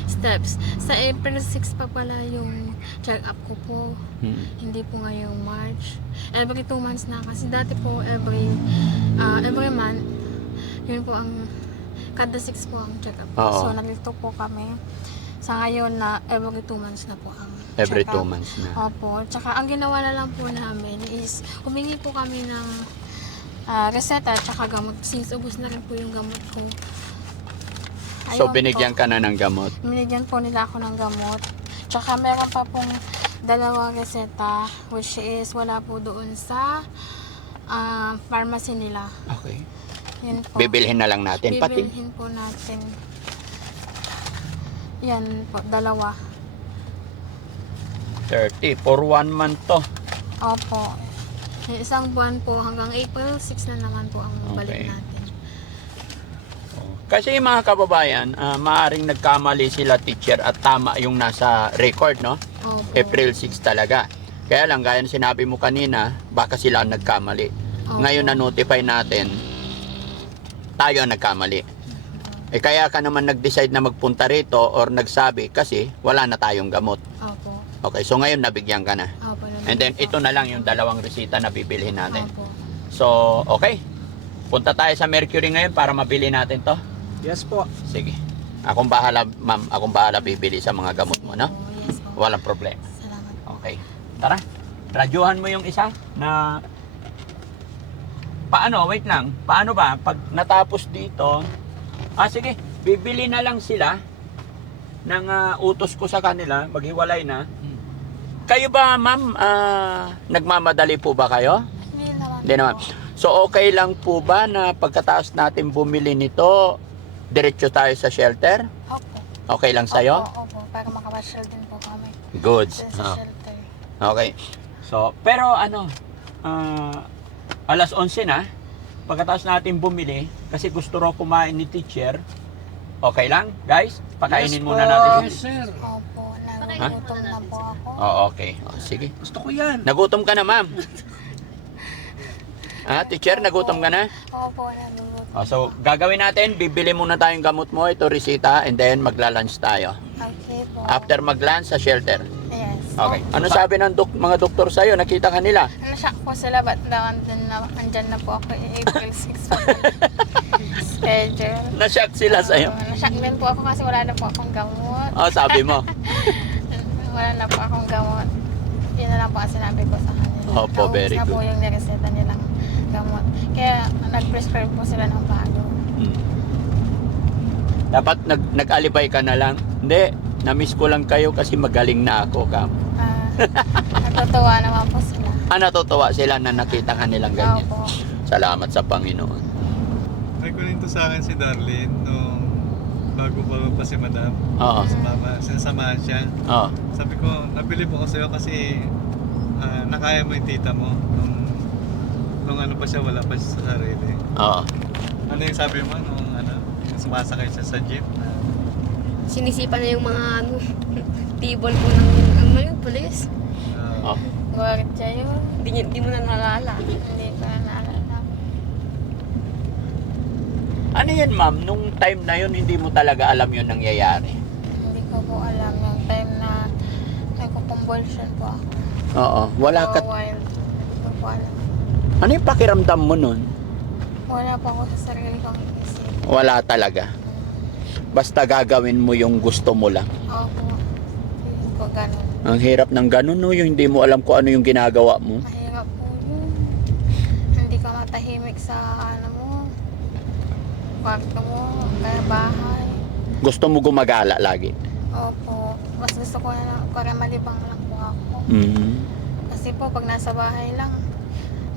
steps. Sa April 6 pa pala yung check-up ko po. Hindi po ngayong March. Every 2 months na. Kasi dati po, every month, yun po ang, kada 6 po ang check-up po. Oo. So, nalito po kami. Sa ngayon na, every 2 months na po ang Every 2 check-up. months na. Opo. Tsaka ang ginawa na lang po namin is humingi po kami ng reseta tsaka gamot. Since ubos na rin po yung gamot ko. So Ayun binigyan po. ka na ng gamot. Binigyan po nila ako ng gamot. Tsaka meron pa pong 2 reseta which is wala po doon sa pharmacy nila. Okay. Yun po. Bibilhin na lang natin. Pati. Bibilhin po natin. Yan po, 2. 30. For 1 month to. Opo. Yung isang buwan po hanggang April 6 na naman po ang balik Okay. natin. Kasi mga kababayan, maaring nagkamali sila teacher at tama yung nasa record, no? Opo. April 6 talaga. Kaya lang, gaya ng sinabi mo kanina, baka sila ang nagkamali. Ngayon na-notify natin, tayo ang nagkamali. Eh kaya ka naman nag-decide na magpunta rito or nagsabi kasi wala na tayong gamot. Opo. Okay, so ngayon nabigyan ka na. Opo. And then ito na lang yung 2 resita na bibilhin natin. Opo. So, okay. Punta tayo sa Mercury ngayon para mabili natin to. Yes po. Sige. Akong bahala, ma'am. Akong bahala bibili sa mga gamot mo, no? Oh, yes po. Walang problema. Salamat. Okay. Tara. Radyohan mo yung isa na... Paano? Wait lang. Paano ba? Pag natapos dito... sige. Bibili na lang sila ng utos ko sa kanila. Maghiwalay na. Kayo ba, ma'am, nagmamadali po ba kayo? Hindi naman. Hindi naman. So, okay lang po ba na pagkatapos natin bumili nito, diretso tayo sa shelter? Opo. Okay lang sa'yo? Opo. Para makapasyal din po kami. Goods. Sa shelter. Okay. So, pero alas 11 na, pagkatapos natin bumili, kasi gusto raw kumain ni teacher, okay lang, guys? Pakainin muna natin. Yes, sir. Opo. Nagugutom na po ako. Okay. Sige. Gusto ko yan. Nagutom ka na, ma'am. Teacher, nagutom ka na? Opo. Nagugutom. So, gagawin natin, bibili muna tayong gamot mo, ito resita, and then magla-lunch tayo. Okay po. After mag-lunch sa shelter. Yes. Okay. Ano sabi ng mga doktor sa'yo? Nakita ka nila? Nashock po sila, ba't andyan na po ako April 6 pa schedule. Na-shock sila sa'yo? Nashock din po ako kasi wala na po akong gamot. Sabi mo. Wala na po akong gamot. Yun na lang po ang sinabi ko sa kanila. Opo, very Naubos na po good. yung nireseta nilang gamot. Kaya nag-prescribe po sila ng bago. Dapat nag-alibay ka na lang. Hindi, na-miss ko lang kayo kasi magaling na ako, Kam. Natutuwa naman po sila. Natutuwa sila na nakita ka nilang ganyan. Opo. Salamat sa Panginoon. May kuninto sa akin si Darlene nung bago pa si Madam. Oo. Sinasamahan siya. Oo. Sabi ko, nabilib ako sa'yo kasi nakaya mo yung tita mo. Nung ano pa siya, wala pa siya sa sarili. Oo. Ano yung sabi mo nung sumasakay siya sa jeep? Sinisipa na yung mga table po ng mga pulis. Oo. Guwarit siya yun. Di mo na nalala. Hindi pa naalala. Ano yan, ma'am? Nung time na yun, hindi mo talaga alam yun nangyayari. Hindi ko po alam yung time na nagko-convulsion po ako. Oo. Wala ka... Wild. Hindi ko po alam. Ano yung pakiramdam mo nun? Wala po ako sa sarili kong isip. Wala talaga. Basta gagawin mo yung gusto mo lang. Opo. Hindi ko ganun. Ang hirap ng ganun, no? Yung hindi mo alam kung ano yung ginagawa mo. Mahirap po yun. Hindi ka matahimik sa kwarto mo, kaya bahay. Gusto mo gumagala lagi. Opo. Mas gusto ko na para malibang lang po ako. Mhm. Kasi po pag nasa bahay lang,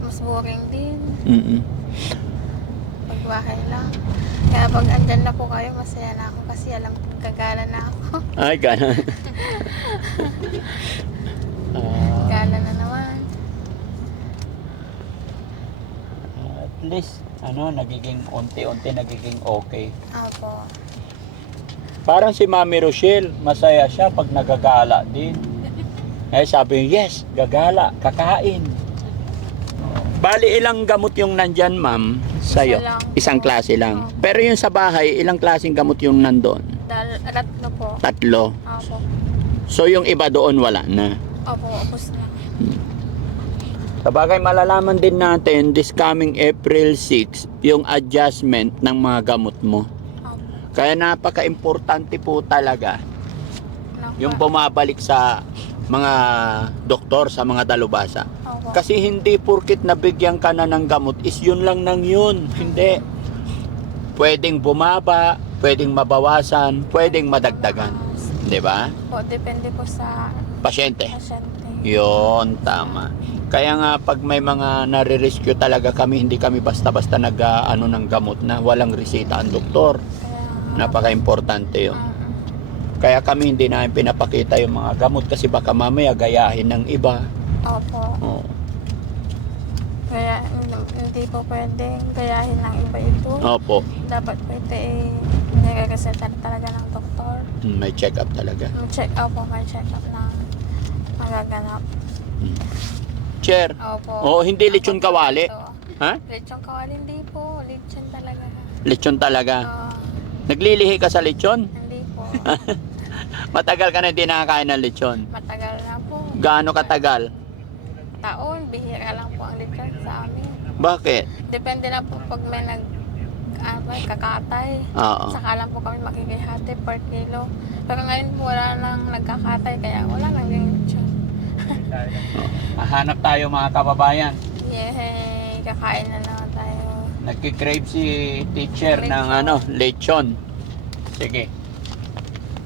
mas boring din. Mhm. Pag bahay lang. Kaya pag andyan na po kayo, masaya na ako kasi alam ko gagala na ako. Ay, gano'n. Gala na naman. At least, nagiging unti-unti nagiging okay. Opo. Parang si Mami Rochelle, masaya siya pag nagagala din. Sabi niya, yes, gagala, kakain. Bali, ilang gamot yung nandyan, ma'am, sa'yo? Isa lang. Isang klase lang. Pero yung sa bahay, ilang klaseng gamot yung nandun? Tatlo po. 3. Opo. So, yung iba doon wala na. Opo, upos na. Sabagay, malalaman din natin this coming April 6 yung adjustment ng mga gamot mo. Opo. Kaya napaka-importante po talaga Naku. yung bumabalik sa mga doktor, sa mga dalubhasa. Opo. Kasi hindi porkit nabigyan ka na ng gamot is yun lang nang yun. Hindi. Pwedeng bumaba, pwedeng mabawasan, pwedeng madagdagan. Di ba? Po, depende po sa Pasyente. pasyente. Yun, tama. Kaya nga pag may mga nare-rescue talaga kami, hindi kami basta-basta nag-ano ng gamot na walang resita ang doktor. Kaya, Napaka-importante yun. Kaya kami hindi namin pinapakita yung mga gamot kasi baka mamaya gayahin ng iba. opo. Oo. Kaya hindi po pwedeng gayahin ng iba ito. Opo. Dapat po ito nire-reseta talaga ng doktor. May check-up talaga. May check up na magaganap. Chair. Opo. Oo, hindi lechon Opo, kawali. ito. Ha? Lechon kawali hindi po. Lechon talaga. Lechon talaga. Oo, Naglilihi ka sa lechon? hindi po. Matagal ka na hindi nakakain ng lechon. Matagal na po. Gaano katagal? Taon, bihira lang po ang lechon sa amin. Bakit? Depende na po pag may kakatay. Oo. Saka lang po kami makikihati per kilo. Pero ngayon po wala nang nagkakatay kaya wala nang lechon. Hanap tayo mga kababayan. Yehey, kakain na naman tayo. Nagkikrave si teacher ng lechon. Sige.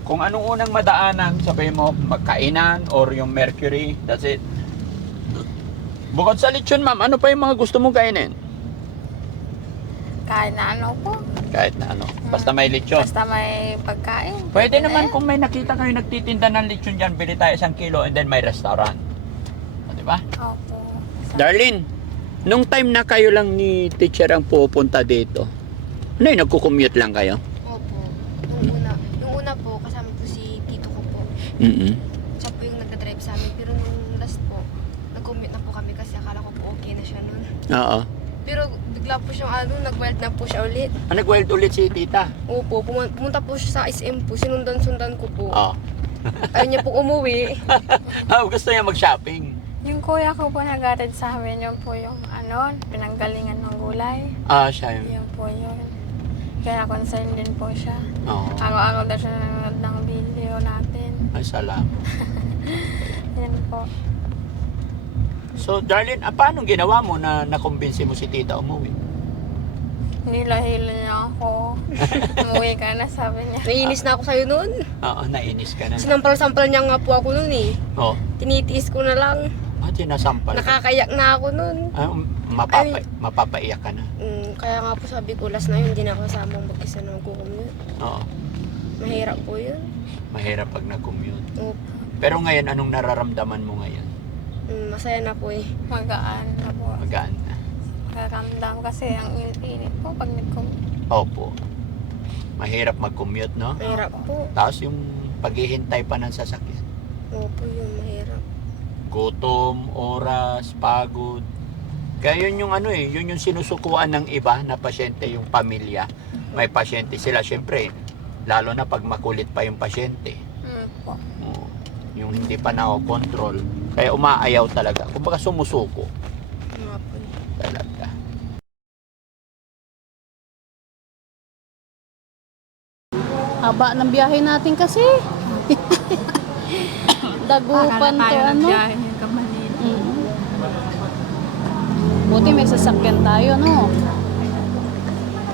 Kung anong unang madaanan, sabihin mo, magkainan or yung mercury, that's it. Bukod sa lechon, ma'am, ano pa yung mga gusto mong kainin? Kain na ano po. Kahit na ano, basta may lechon. Basta may pagkain. Pwede na naman yan. kung may nakita kayo nagtitinda ng lechon dyan, bili tayo 1 kilo and then may restaurant. O, diba? Opo. Darlene, nung time na kayo lang ni teacher ang pupunta dito, ano yun, nagkukommute lang kayo? Opo. Yung una po, kasama po si tito ko po. Siya po yung nagdadrive sa amin. Pero nung last po, nag-commute na po kami kasi akala ko po okay na siya nun. Oo. Pero bigla po siyang nag-wild na po siya ulit. Nag-wild ulit si tita? Opo, pumunta po siya sa SM po. Sinundan-sundan ko po. Oo. Ayaw niya po umuwi. Gusto niya mag-shopping. Yung kuya ko po nag-arid sa amin, yun po yung pinanggalingan ng gulay. Siya yun. Yun po yun. Kaya concerned din po siya. Oo. Araw-araw daw siya nanonood ng video natin. Ay, salamat. Yan po. So, Darlene, paano ginawa mo na nakumbinsi mo si tita umuwi? Nilahila niya ako. Umuwi ka na, sabi niya. Naiinis na ako sa'yo nun. Oo, nainis ka na. Sinampal-sampal niya nga po ako nun eh. Oo. Tinitiis ko na lang. Sinasampal. Nakakayak na ako nun. Mapapaiyak ka na. Kaya nga po sabi ko, last na yun, hindi na ako samang mag-isa na mag-commute. Oo. Mahirap po yun. Mahirap pag nag-commute. Opo. Pero ngayon, anong nararamdaman mo ngayon? Masaya na po eh. Magaan na po. Magaan na. Nakaramdam kasi ang init-init po pag nag-commute. Opo. Mahirap mag-commute, no? Mahirap po. Tapos yung paghihintay pa ng sasakyan. Opo yun, mahirap. Gutom, oras, pagod. Kaya yun yung yun yung sinusukuan ng iba na pasyente, yung pamilya. May pasyente sila, syempre, lalo na pag makulit pa yung pasyente. Po. Oo. Yung hindi pa na-control. Kaya umaayaw talaga. Kumbaga sumusuko Nga po. talaga. Haba ng biyahe natin kasi. Dagupan to ano. Mm. Buti may sasakyan tayo, no?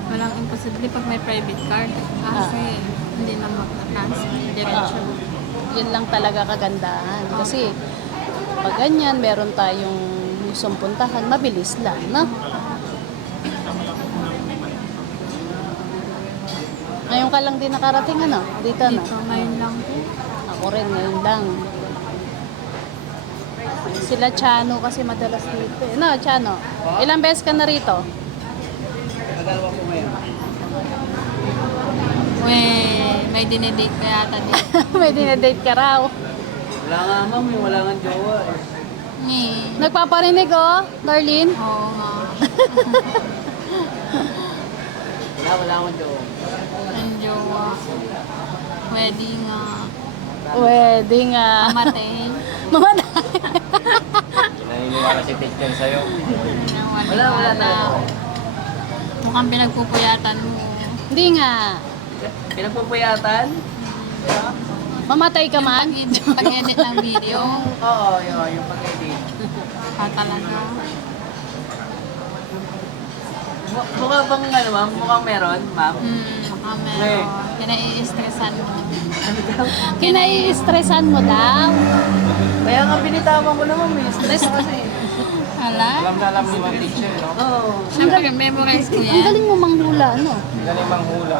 Walang imposible pag may private car. Kasi hindi na mag-transfer. Diretso. Yun lang talaga kagandahan. Kasi pag ganyan, meron tayong gustong puntahan, mabilis lang, no? Ngayon ka lang din nakarating, ano? Dito, no? Dito ngayon lang po. Ako rin, ngayon lang. Sila Chano kasi madalas dito. No, Chano? Ilang beses ka na rito? May dinedate ka yata dito. May dinedate ka raw. Wala nga ma'am, wala nga jowa eh. Nagpaparinig, oh, Darlene. Oo nga. Wala nga jowa. Ang jowa. Wedding nga. Wedding, Mamatay. Mamatay. Naniniwala si teacher sa'yo. Wala na. Mukhang pinagpupuyatan mo. Hindi nga. Pinagpupuyatan? Mamatay ka man? Pag-edit ng video. Oo, yung pag-edit. Talaga. Mukha bang ma'am? Mukhang meron, ma'am? Mukhang meron. Kinai-stressan mo. Kinai-stressan mo daw. Kaya nga binitawan ko naman, may stress kasi. Hala? Alam na alam ni mga teacher, no? Oo. Siyempre, memorize ko Ang yan. galing mo manghula, ano? Galing manghula.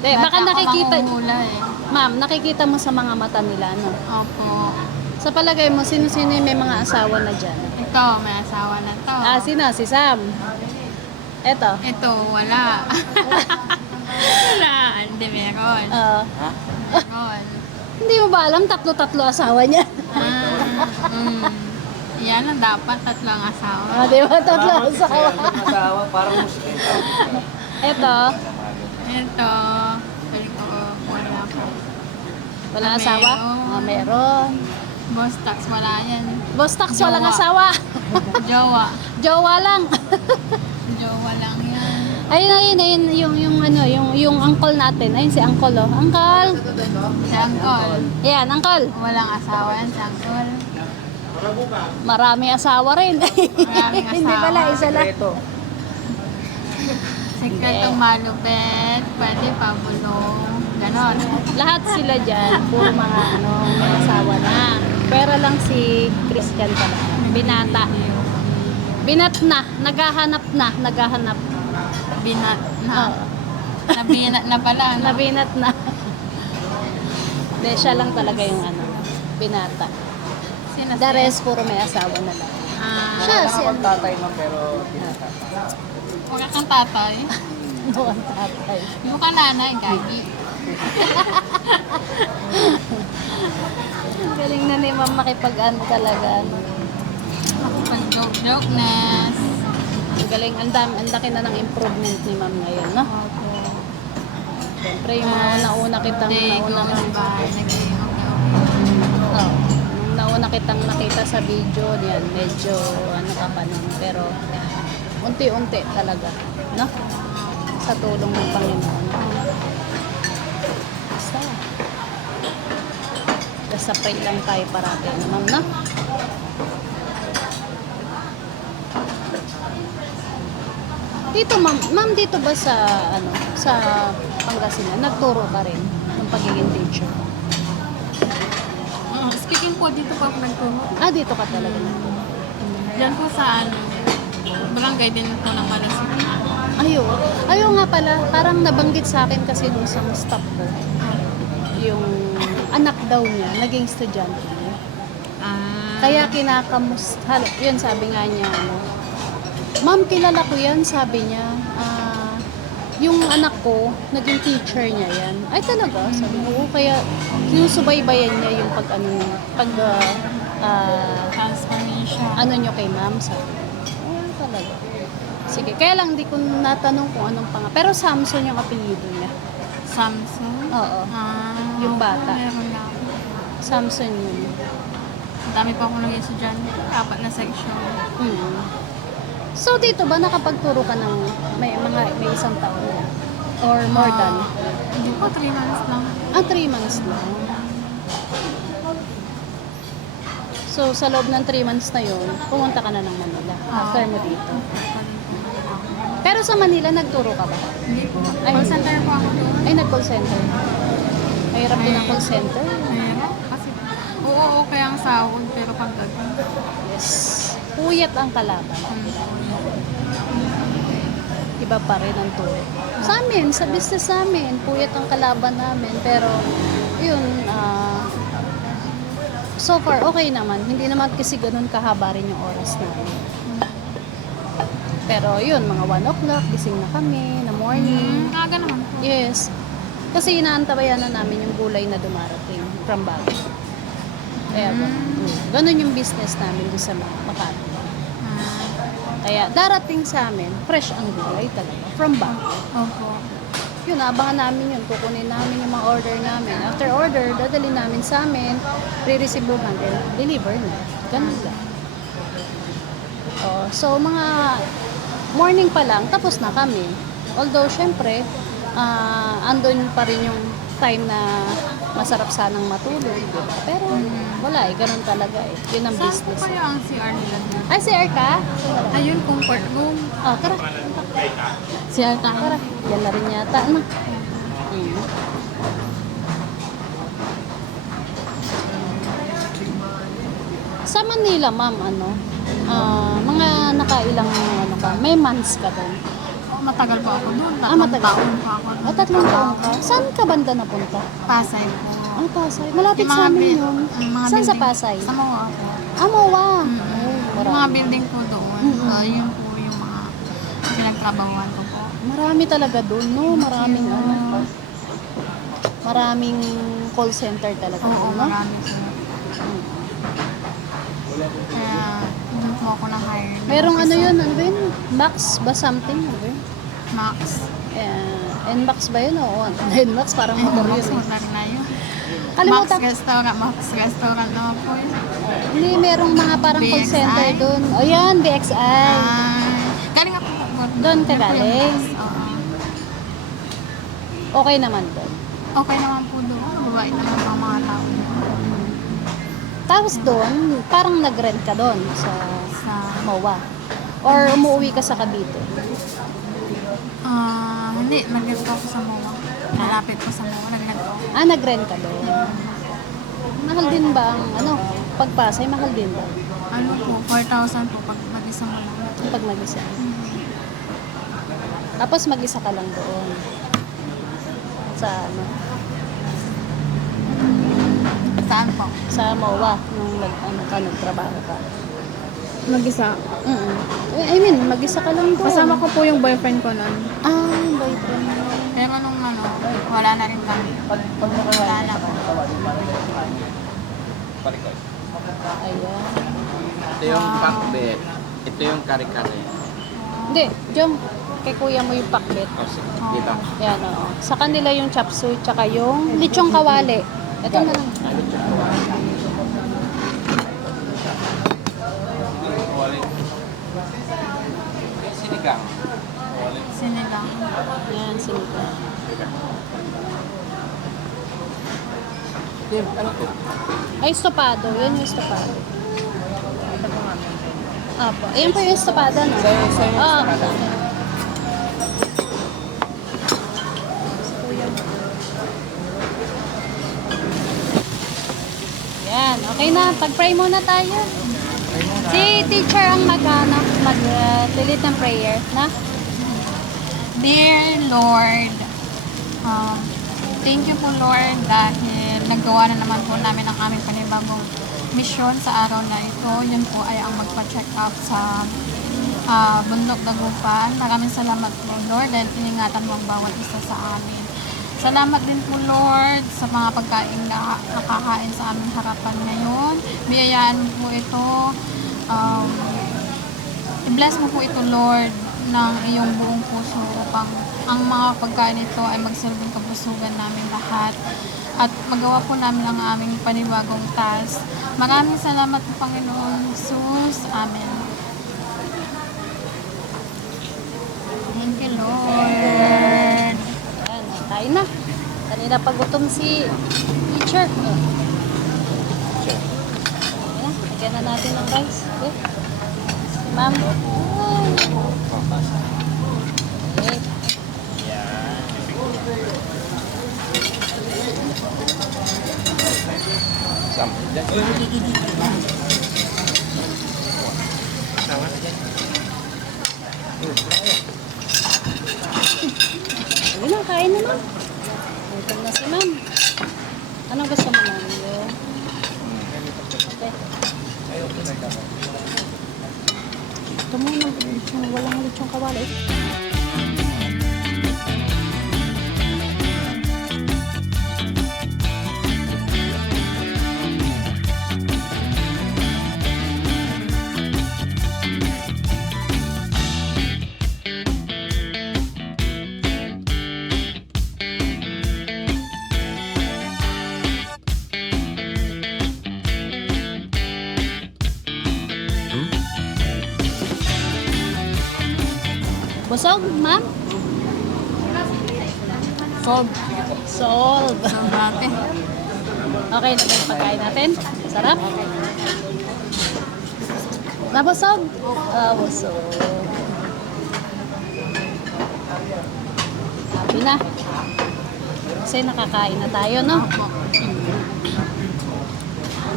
Baka nakikita, Hula eh. ma'am, nakikita mo sa mga mata nila, no? Opo. Sa palagay mo, sino-sino yung may mga asawa na dyan? Ito, may asawa na to. Sino? Si Sam. Eto. Ito, wala. Wala. Hindi, meron. Ah, Meron. hindi mo ba alam? Tatlo-tatlo asawa niya. Ah, Yan ang dapat, tatlong asawa. Ah, di ba? Tatlo asawa. Asawa, parang muslim. Ito, Ito, pwede ko wala ko. wala asawa? Ah, meron. Boss tax, wala yan. Boss Tax, Jowa. walang asawa. Jowa. Jowa lang. Jowa lang yan. Ayun, yung uncle natin. Ayun si uncle, oh. Uncle! Si Angkol. Yan, uncle. Walang asawa yan si Angkol. Marami asawa rin. Maraming Hindi asawa. pala, isa lang. Sekretong malupet, pwede pabulong. Ganon. Lahat sila dyan, puro mga may asawa na. Pero lang si Christian pala. Binata. Binat na. Naghahanap. Binat na. Oo. Nabinat na pala. No? Nabinat na. Hindi, siya lang talaga yung binata. Sino The rest, puro may asawa na lang. Siya, si tatay mo pero binata. Wala kang tatay. ano ang tatay. Yung ka nanay, gagi. Ang galing na ni ma'am makipag-ano talaga. No? Ako pag joke-jokeness. Ang galing, ang laki na ng improvement ni ma'am ngayon, no? Siyempre, yung mga nauna kitang Oh, nung nauna kitang nakita sa video niyan, medyo ano ka pa nun, pero unti-unti talaga, no? Sa tulong ng Panginoon. Basta pray lang tayo parati, no, ma'am, no? Dito, ma'am, dito ba sa sa Pangasinan, nagturo ka rin ng pagiging teacher? Speaking po, dito po ako nagturo. Ah, dito ka talaga nagturo. Diyan po sa barangay din po ng Malasik. Ayo nga pala, parang nabanggit sa akin kasi nung isang staff ko, yung anak daw niya, naging estudyante niya. Kaya kinakamusta, yun sabi nga niya, ma'am, kilala ko yan, sabi niya, yung anak ko, naging teacher niya yan. Ay talaga, sabi ko, kaya sinusubaybayan niya yung Transformation. ano nyo kay ma'am, sabi ko. Talaga. Sige, kaya lang di ko natanong kung anong pero Samson yung apelyido niya. Samsung? Oo. Yung bata. Meron na ako. Samson yun. Ang dami pa akong naging estudyante. 4 na section. So dito ba nakapagturo ka ng may isang taon na? Or more than? Hindi po, 3 months lang. 3 months lang. So sa loob ng 3 months na yun, pumunta ka na ng Manila after mo dito. Pero sa Manila, nagturo ka ba? Hindi po. Ay, Call center po ako doon. Ay, nag-call center. Mahirap din ang call center. Meron. Kasi, oo, kaya ang sahod, pero pag Yes. Puyat ang kalaban. Iba pa rin ang turo. Sa amin, sa business namin, puyat ang kalaban namin. Pero, yun, so far, okay naman. Hindi naman kasi ganun kahaba rin yung oras namin. Pero, yun, mga 1 o'clock, gising na kami, na morning. Aga naman po. Yes. Kasi inaantabayan na namin yung gulay na dumarating from Baguio. Kaya, ganun yung business namin doon sa Makati. Kaya, darating sa amin, fresh ang gulay talaga, from Baguio. Opo. Yun, abangan namin yun. Kukunin namin yung mga order namin. After order, dadalhin namin sa amin, re-receivehan, then deliver na. Ganun lang. So, mga morning pa lang, tapos na kami. Although, syempre, andun pa rin yung time na masarap sanang matulog. Diba? Pero, wala eh. Ganun talaga eh. Yun ang Saan po business. kayo ang CR nila? Ay, CR ka? Ayun, comfort room. Tara. CR ka. Tara. Yan na rin yata. Ano? Sa Manila, ma'am, mga nakailang, may months ka doon. Matagal pa ako doon. Matagal. Taon pa ako doon. 3 taon ka. Saan ka banda napunta? Pasay po. Pasay. Malapit Yung sa mga amin yun. mga Saan sa building- Pasay? Sa MOA po. MOA. Yung mga building po doon. Yun po yung mga pinagtrabahuan ko po. Marami talaga doon, no? Maraming call center talaga Oo, doon, no? marami po. Kaya hindi po ako na-hire. Merong ano yun, ano ba yun? Max ba something? Ano ba yun? Max. NMAX ba yun? O NMAX parang motor Max yun. motor na yun. Kalimutan. Max restaurant naman po yun. Hindi, merong mga parang call BXI? center doon. O yan, BXI. Galing ako po. Doon ka Yun po yung galing? Max, oo. Okay naman doon. Okay naman po doon. Mababait naman po ang mga tao. Tapos doon, parang nag-rent ka doon sa Sa, MOA. Or umuwi ka sa Cavite. hindi. Nag-rent ako sa MOA. Malapit po sa MOA. Nag-rent ako. Nag-rent ka doon. Mahal din ba ang pagpasay? Mahal din ba? Ano po, 4,000 po pag mag-isa mo lang. Pag mag-isa. Tapos mag-isa ka lang doon. Sa ano? Saan po? Sa MOA nung nagtrabaho ka. Mag-isa. I mean, mag-isa ka lang doon. Kasama ko po yung boyfriend ko nun. Boyfriend. Pero nung wala na rin kami. Wala na po. Ayan. Ito yung pakbet. Ito yung kare-kare. Hindi, Jom, kay kuya mo yung pakbet. Dito. Yan, oo. Sa kanila yung chop suey, tsaka yung lechong kawali. Ito na lang. Sinigang. Sinigang. Yan, sinigang. Ano to? Ay, estopado. Yan yung estopado. Apo. Ayan po yung estopado, no? Oo. Yan, okay na. Pag-pray muna tayo. Si teacher ang mag-lead ng prayer, na? Dear Lord, thank you po Lord dahil nagawa na naman po namin ang aming panibagong misyon sa araw na ito. Yun po ay ang magpa-check up sa bundok Dagupan. Maraming salamat po Lord dahil iningatan mo ang bawat isa sa amin. Salamat din po Lord sa mga pagkain na nakakain sa aming harapan ngayon. Biyayaan mo po ito. I-bless mo po ito Lord ng iyong buong puso upang ang mga pagkain ito ay magsilbing kabusugan namin lahat at magawa po namin ang aming panibagong task. Maraming salamat po Panginoon Jesus. Amen. Thank you Lord. Yan, kain na. Kanina pagutom si teacher. Ayan na, lagyan na natin ng rice. Okay. Ma'am. Okay. Ayun na, kain na ma'am. Gutom na si ma'am. Anong gusto mo ma'am? Okay. Ito muna, walang lechong kawali. Busog, ma'am? Sob. Solve. Sob natin. Okay na ba yung pagkain natin? Sarap? Nabusog? Busog. Happy na. Kasi nakakain na tayo, no?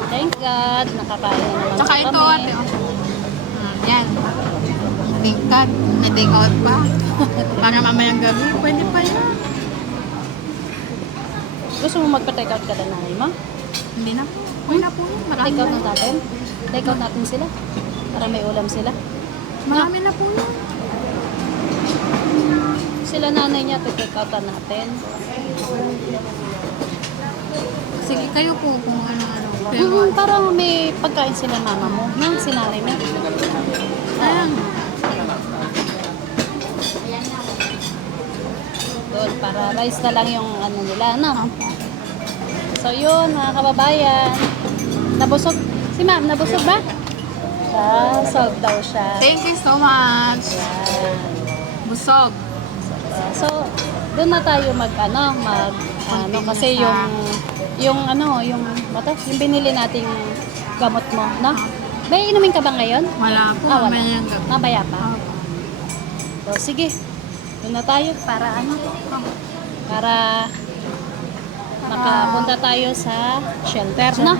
Thank God, nakakain na naman Tsaka ito ate. Yan. Tingkat. May take out pa. Para mamayang gabi. Pwede pa yan. Gusto mo magpa-take out ka na nanay mo? Hindi na po. Okay na po. Marami Take out na. na natin? Take out natin sila? Para may ulam sila? Marami na po yun. Sila nanay niya, take out natin. Sige, kayo po kung ano-ano. Pero, Parang may pagkain sila mama mo, no? Si nanay mo. ayan. Doon, para rice na lang yung ano nila, no? So yun, mga kababayan. Nabusog. Si ma'am, nabusog ba? Busog daw siya. Thank you so much. Yan. Busog. So, doon na tayo kasi yung binili nating gamot mo, no? May inumin ka ba ngayon? Wala po. Wala. Mamaya yung gabi. Mabaya pa. So, sige. Doon na tayo para makapunta tayo sa shelter, no?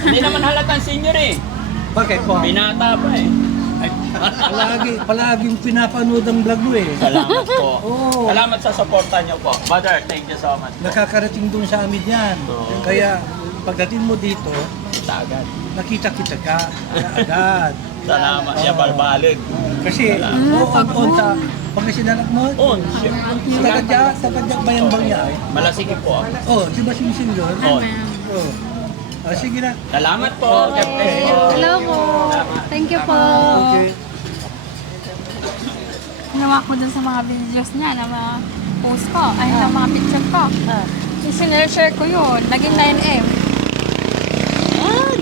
Hindi naman halatang senior eh. Bakit po? Binata pa eh. Palaging pinapanood ang vlog mo eh. Salamat po. Oo. Salamat sa suporta niyo po. Mother, thank you so much. Nakakarating doon sa amin yan. Oo. Kaya pagdating mo dito, Sa agad. nakita-kita ka agad. Salamat. Ya balbalik. Kasi on sa Pangasinan mo, On. tagadya bayang niya eh. Malasigi po ako. Oh, di ba sing doon? On. Oh. Ah, sige na. Salamat po. God bless po. Hello po. Thank you po. Okay. Ginawa ko dun sa mga videos niya, na mga post ko, ay na mga picture ko. Sinare-share ko yun. Naging 9M.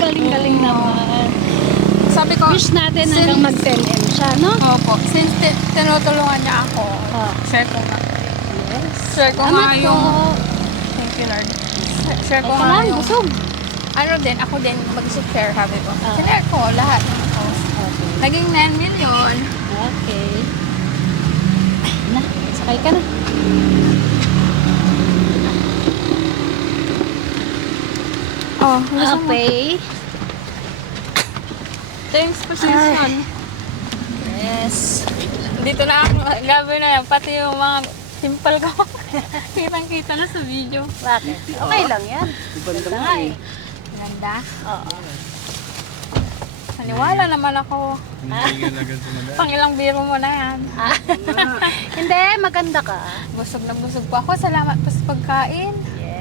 Galing-galing naman. Sabi ko, Wish natin hanggang mag 10M siya, no? Opo. Since tinutulungan niya ako, share ko nga. Yes. Share ko nga Salamat po. yung... Thank you, Lord. Share ko Ito nga lang, yung... busog. Ako din mag-share, sabi ko. Share ko lahat ng post. Naging 9 million. Okay. Na, sakay ka na. Oh, gusto mo? Okay. Thanks position. Yes. Dito na ako, gabi na yan, pati yung mga simple ko. Kitang-kita na sa video. Bakit? Okay lang yan. Ganda nga eh. Ganda. Oo. Naniwala naman ako. Hindi agad sumadaan. Pangilang biro mo na yan. Hindi, maganda ka. Busog na busog po ako. Salamat po sa pagkain.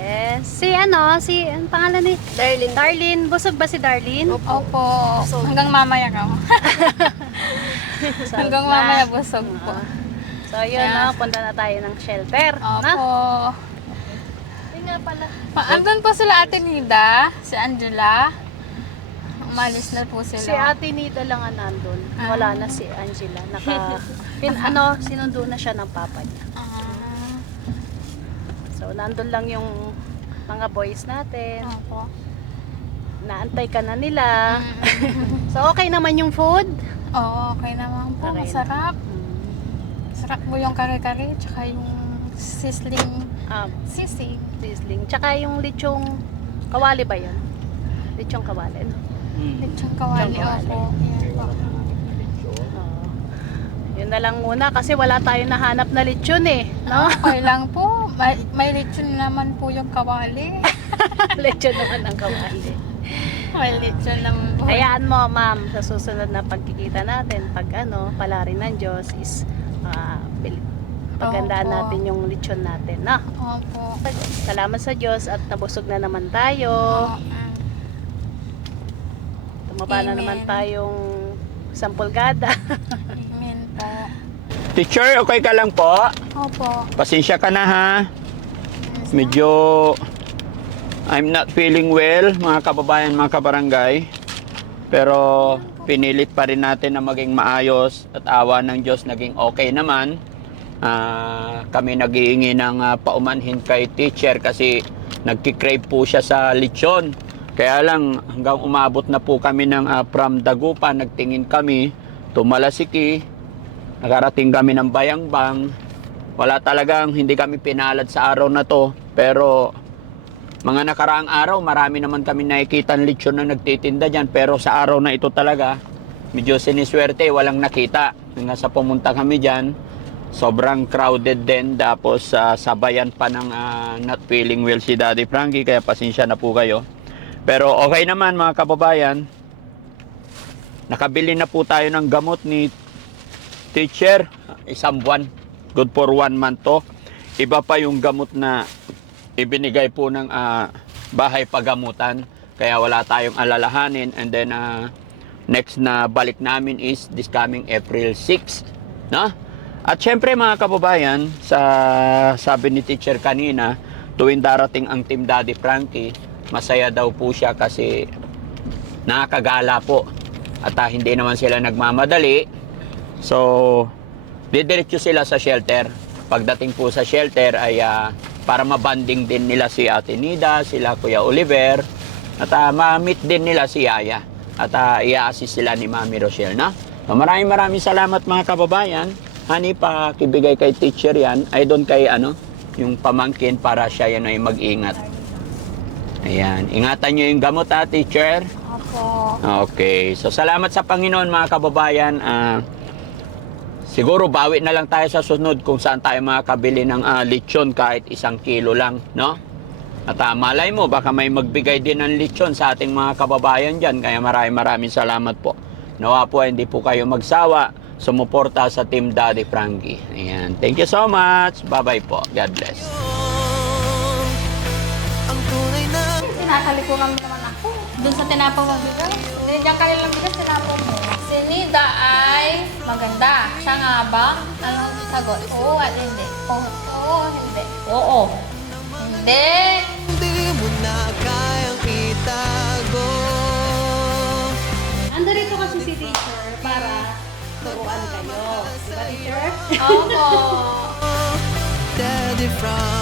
Yes. Ang pangalan ni? Darlene. Darlene. Busog ba si Darlene? Opo. Hanggang mamaya ka. Hanggang mamaya busog po. So, yun Yeah. punta na tayo ng shelter. Opo. Na? Yun nga pala. Andun po sila Ate Nida, si Angela. Umalis na po sila. Si Ate Nita lang ang nandun. Wala na si Angela. Sinundo na siya ng papa niya. So, nandun lang yung mga boys natin. Opo. Naantay ka na nila. So, okay naman yung food? Oo, okay naman po. Okay. Masarap. Sarap mo yung kare-kare, tsaka yung sisling sisig. Sizzling. Tsaka yung lechong kawali ba yun? Lechong kawali, no? Lechong kawali, Lechong kawali. opo. Yan po. Oo. Yun na lang muna kasi wala tayong nahanap na lechon eh. No? Okay lang po. May lechon naman po yung kawali. Lechon naman ang kawali. May lechon naman po. Hayaan mo, ma'am, sa susunod na pagkikita natin, pag pala rin ng Diyos is pagandaan Opo. natin yung lechon natin, na? Opo. Salamat sa Diyos at nabusog na naman tayo. Tumaba na Amen. naman tayong 10 pulgada. Amen po. Teacher, okay ka lang po? Opo. Pasensya ka na ha. Medyo I'm not feeling well, mga kababayan, mga kabarangay. Pero pinilit pa rin natin na maging maayos at awa ng Diyos naging okay naman. Kami nag-iingi ng paumanhin kay teacher kasi nagkikrave po siya sa lechon. Kaya lang hanggang umabot na po kami ng from Dagupan, nagtingin kami, Tumalasiki, nakarating kami ng Bayangbang. Wala talagang, hindi kami pinalad sa araw na to. Pero mga nakaraang araw, marami naman kami nakikita ng lechon na nagtitinda dyan. Pero sa araw na ito talaga, medyo siniswerte, walang nakita. Hanggang sa pumunta kami dyan, sobrang crowded din. Tapos sabayan pa ng not feeling well si Daddy Frankie, kaya pasensya na po kayo. Pero okay naman mga kababayan. Nakabili na po tayo ng gamot ni teacher. Isang buwan. Good for 1 month to. Iba pa yung gamot na ibinigay po ng bahay pagamutan. Kaya wala tayong alalahanin. And then, next na balik namin is this coming April 6. No? At syempre mga kababayan, sabi ni teacher kanina, tuwing darating ang Team Daddy Frankie, masaya daw po siya kasi nakakagala po. At hindi naman sila nagmamadali. So, didiretso sila sa shelter. Pagdating po sa shelter ay para mabanding din nila si Ate Nida, sila Kuya Oliver, at ma-meet din nila si Yaya. At i-assist sila ni Mami Rochelle, no? So, maraming salamat mga kababayan. Honey, pakibigay kay teacher yan. Ay doon kay yung pamangkin para siya yan ay mag-ingat. Ayan. Ingatan nyo yung gamot teacher. Opo. Okay. So, salamat sa Panginoon mga kababayan. Siguro bawi na lang tayo sa sunod kung saan tayo makakabili ng lechon kahit 1 kilo lang, no? At malay mo, baka may magbigay din ng lechon sa ating mga kababayan dyan. Kaya maraming salamat po. Nawa po, hindi po kayo magsawa sumuporta sa Team Daddy Frankie. Ayan. Thank you so much. Bye-bye po. God bless. Ang tunay na Tinakalikuran mo naman ako. Doon sa tinapang mo bigas. Hindi dyan kayo lang bigas, tinapang mo. Si Nida ay maganda. Siya nga ba? Anong sagot? Oo at hindi. Oo, hindi. Oo. Hindi. Di mo na kayang itago. Ando rito kasi si teacher para turuan kayo. Diba, teacher? Opo. Daddy Frankie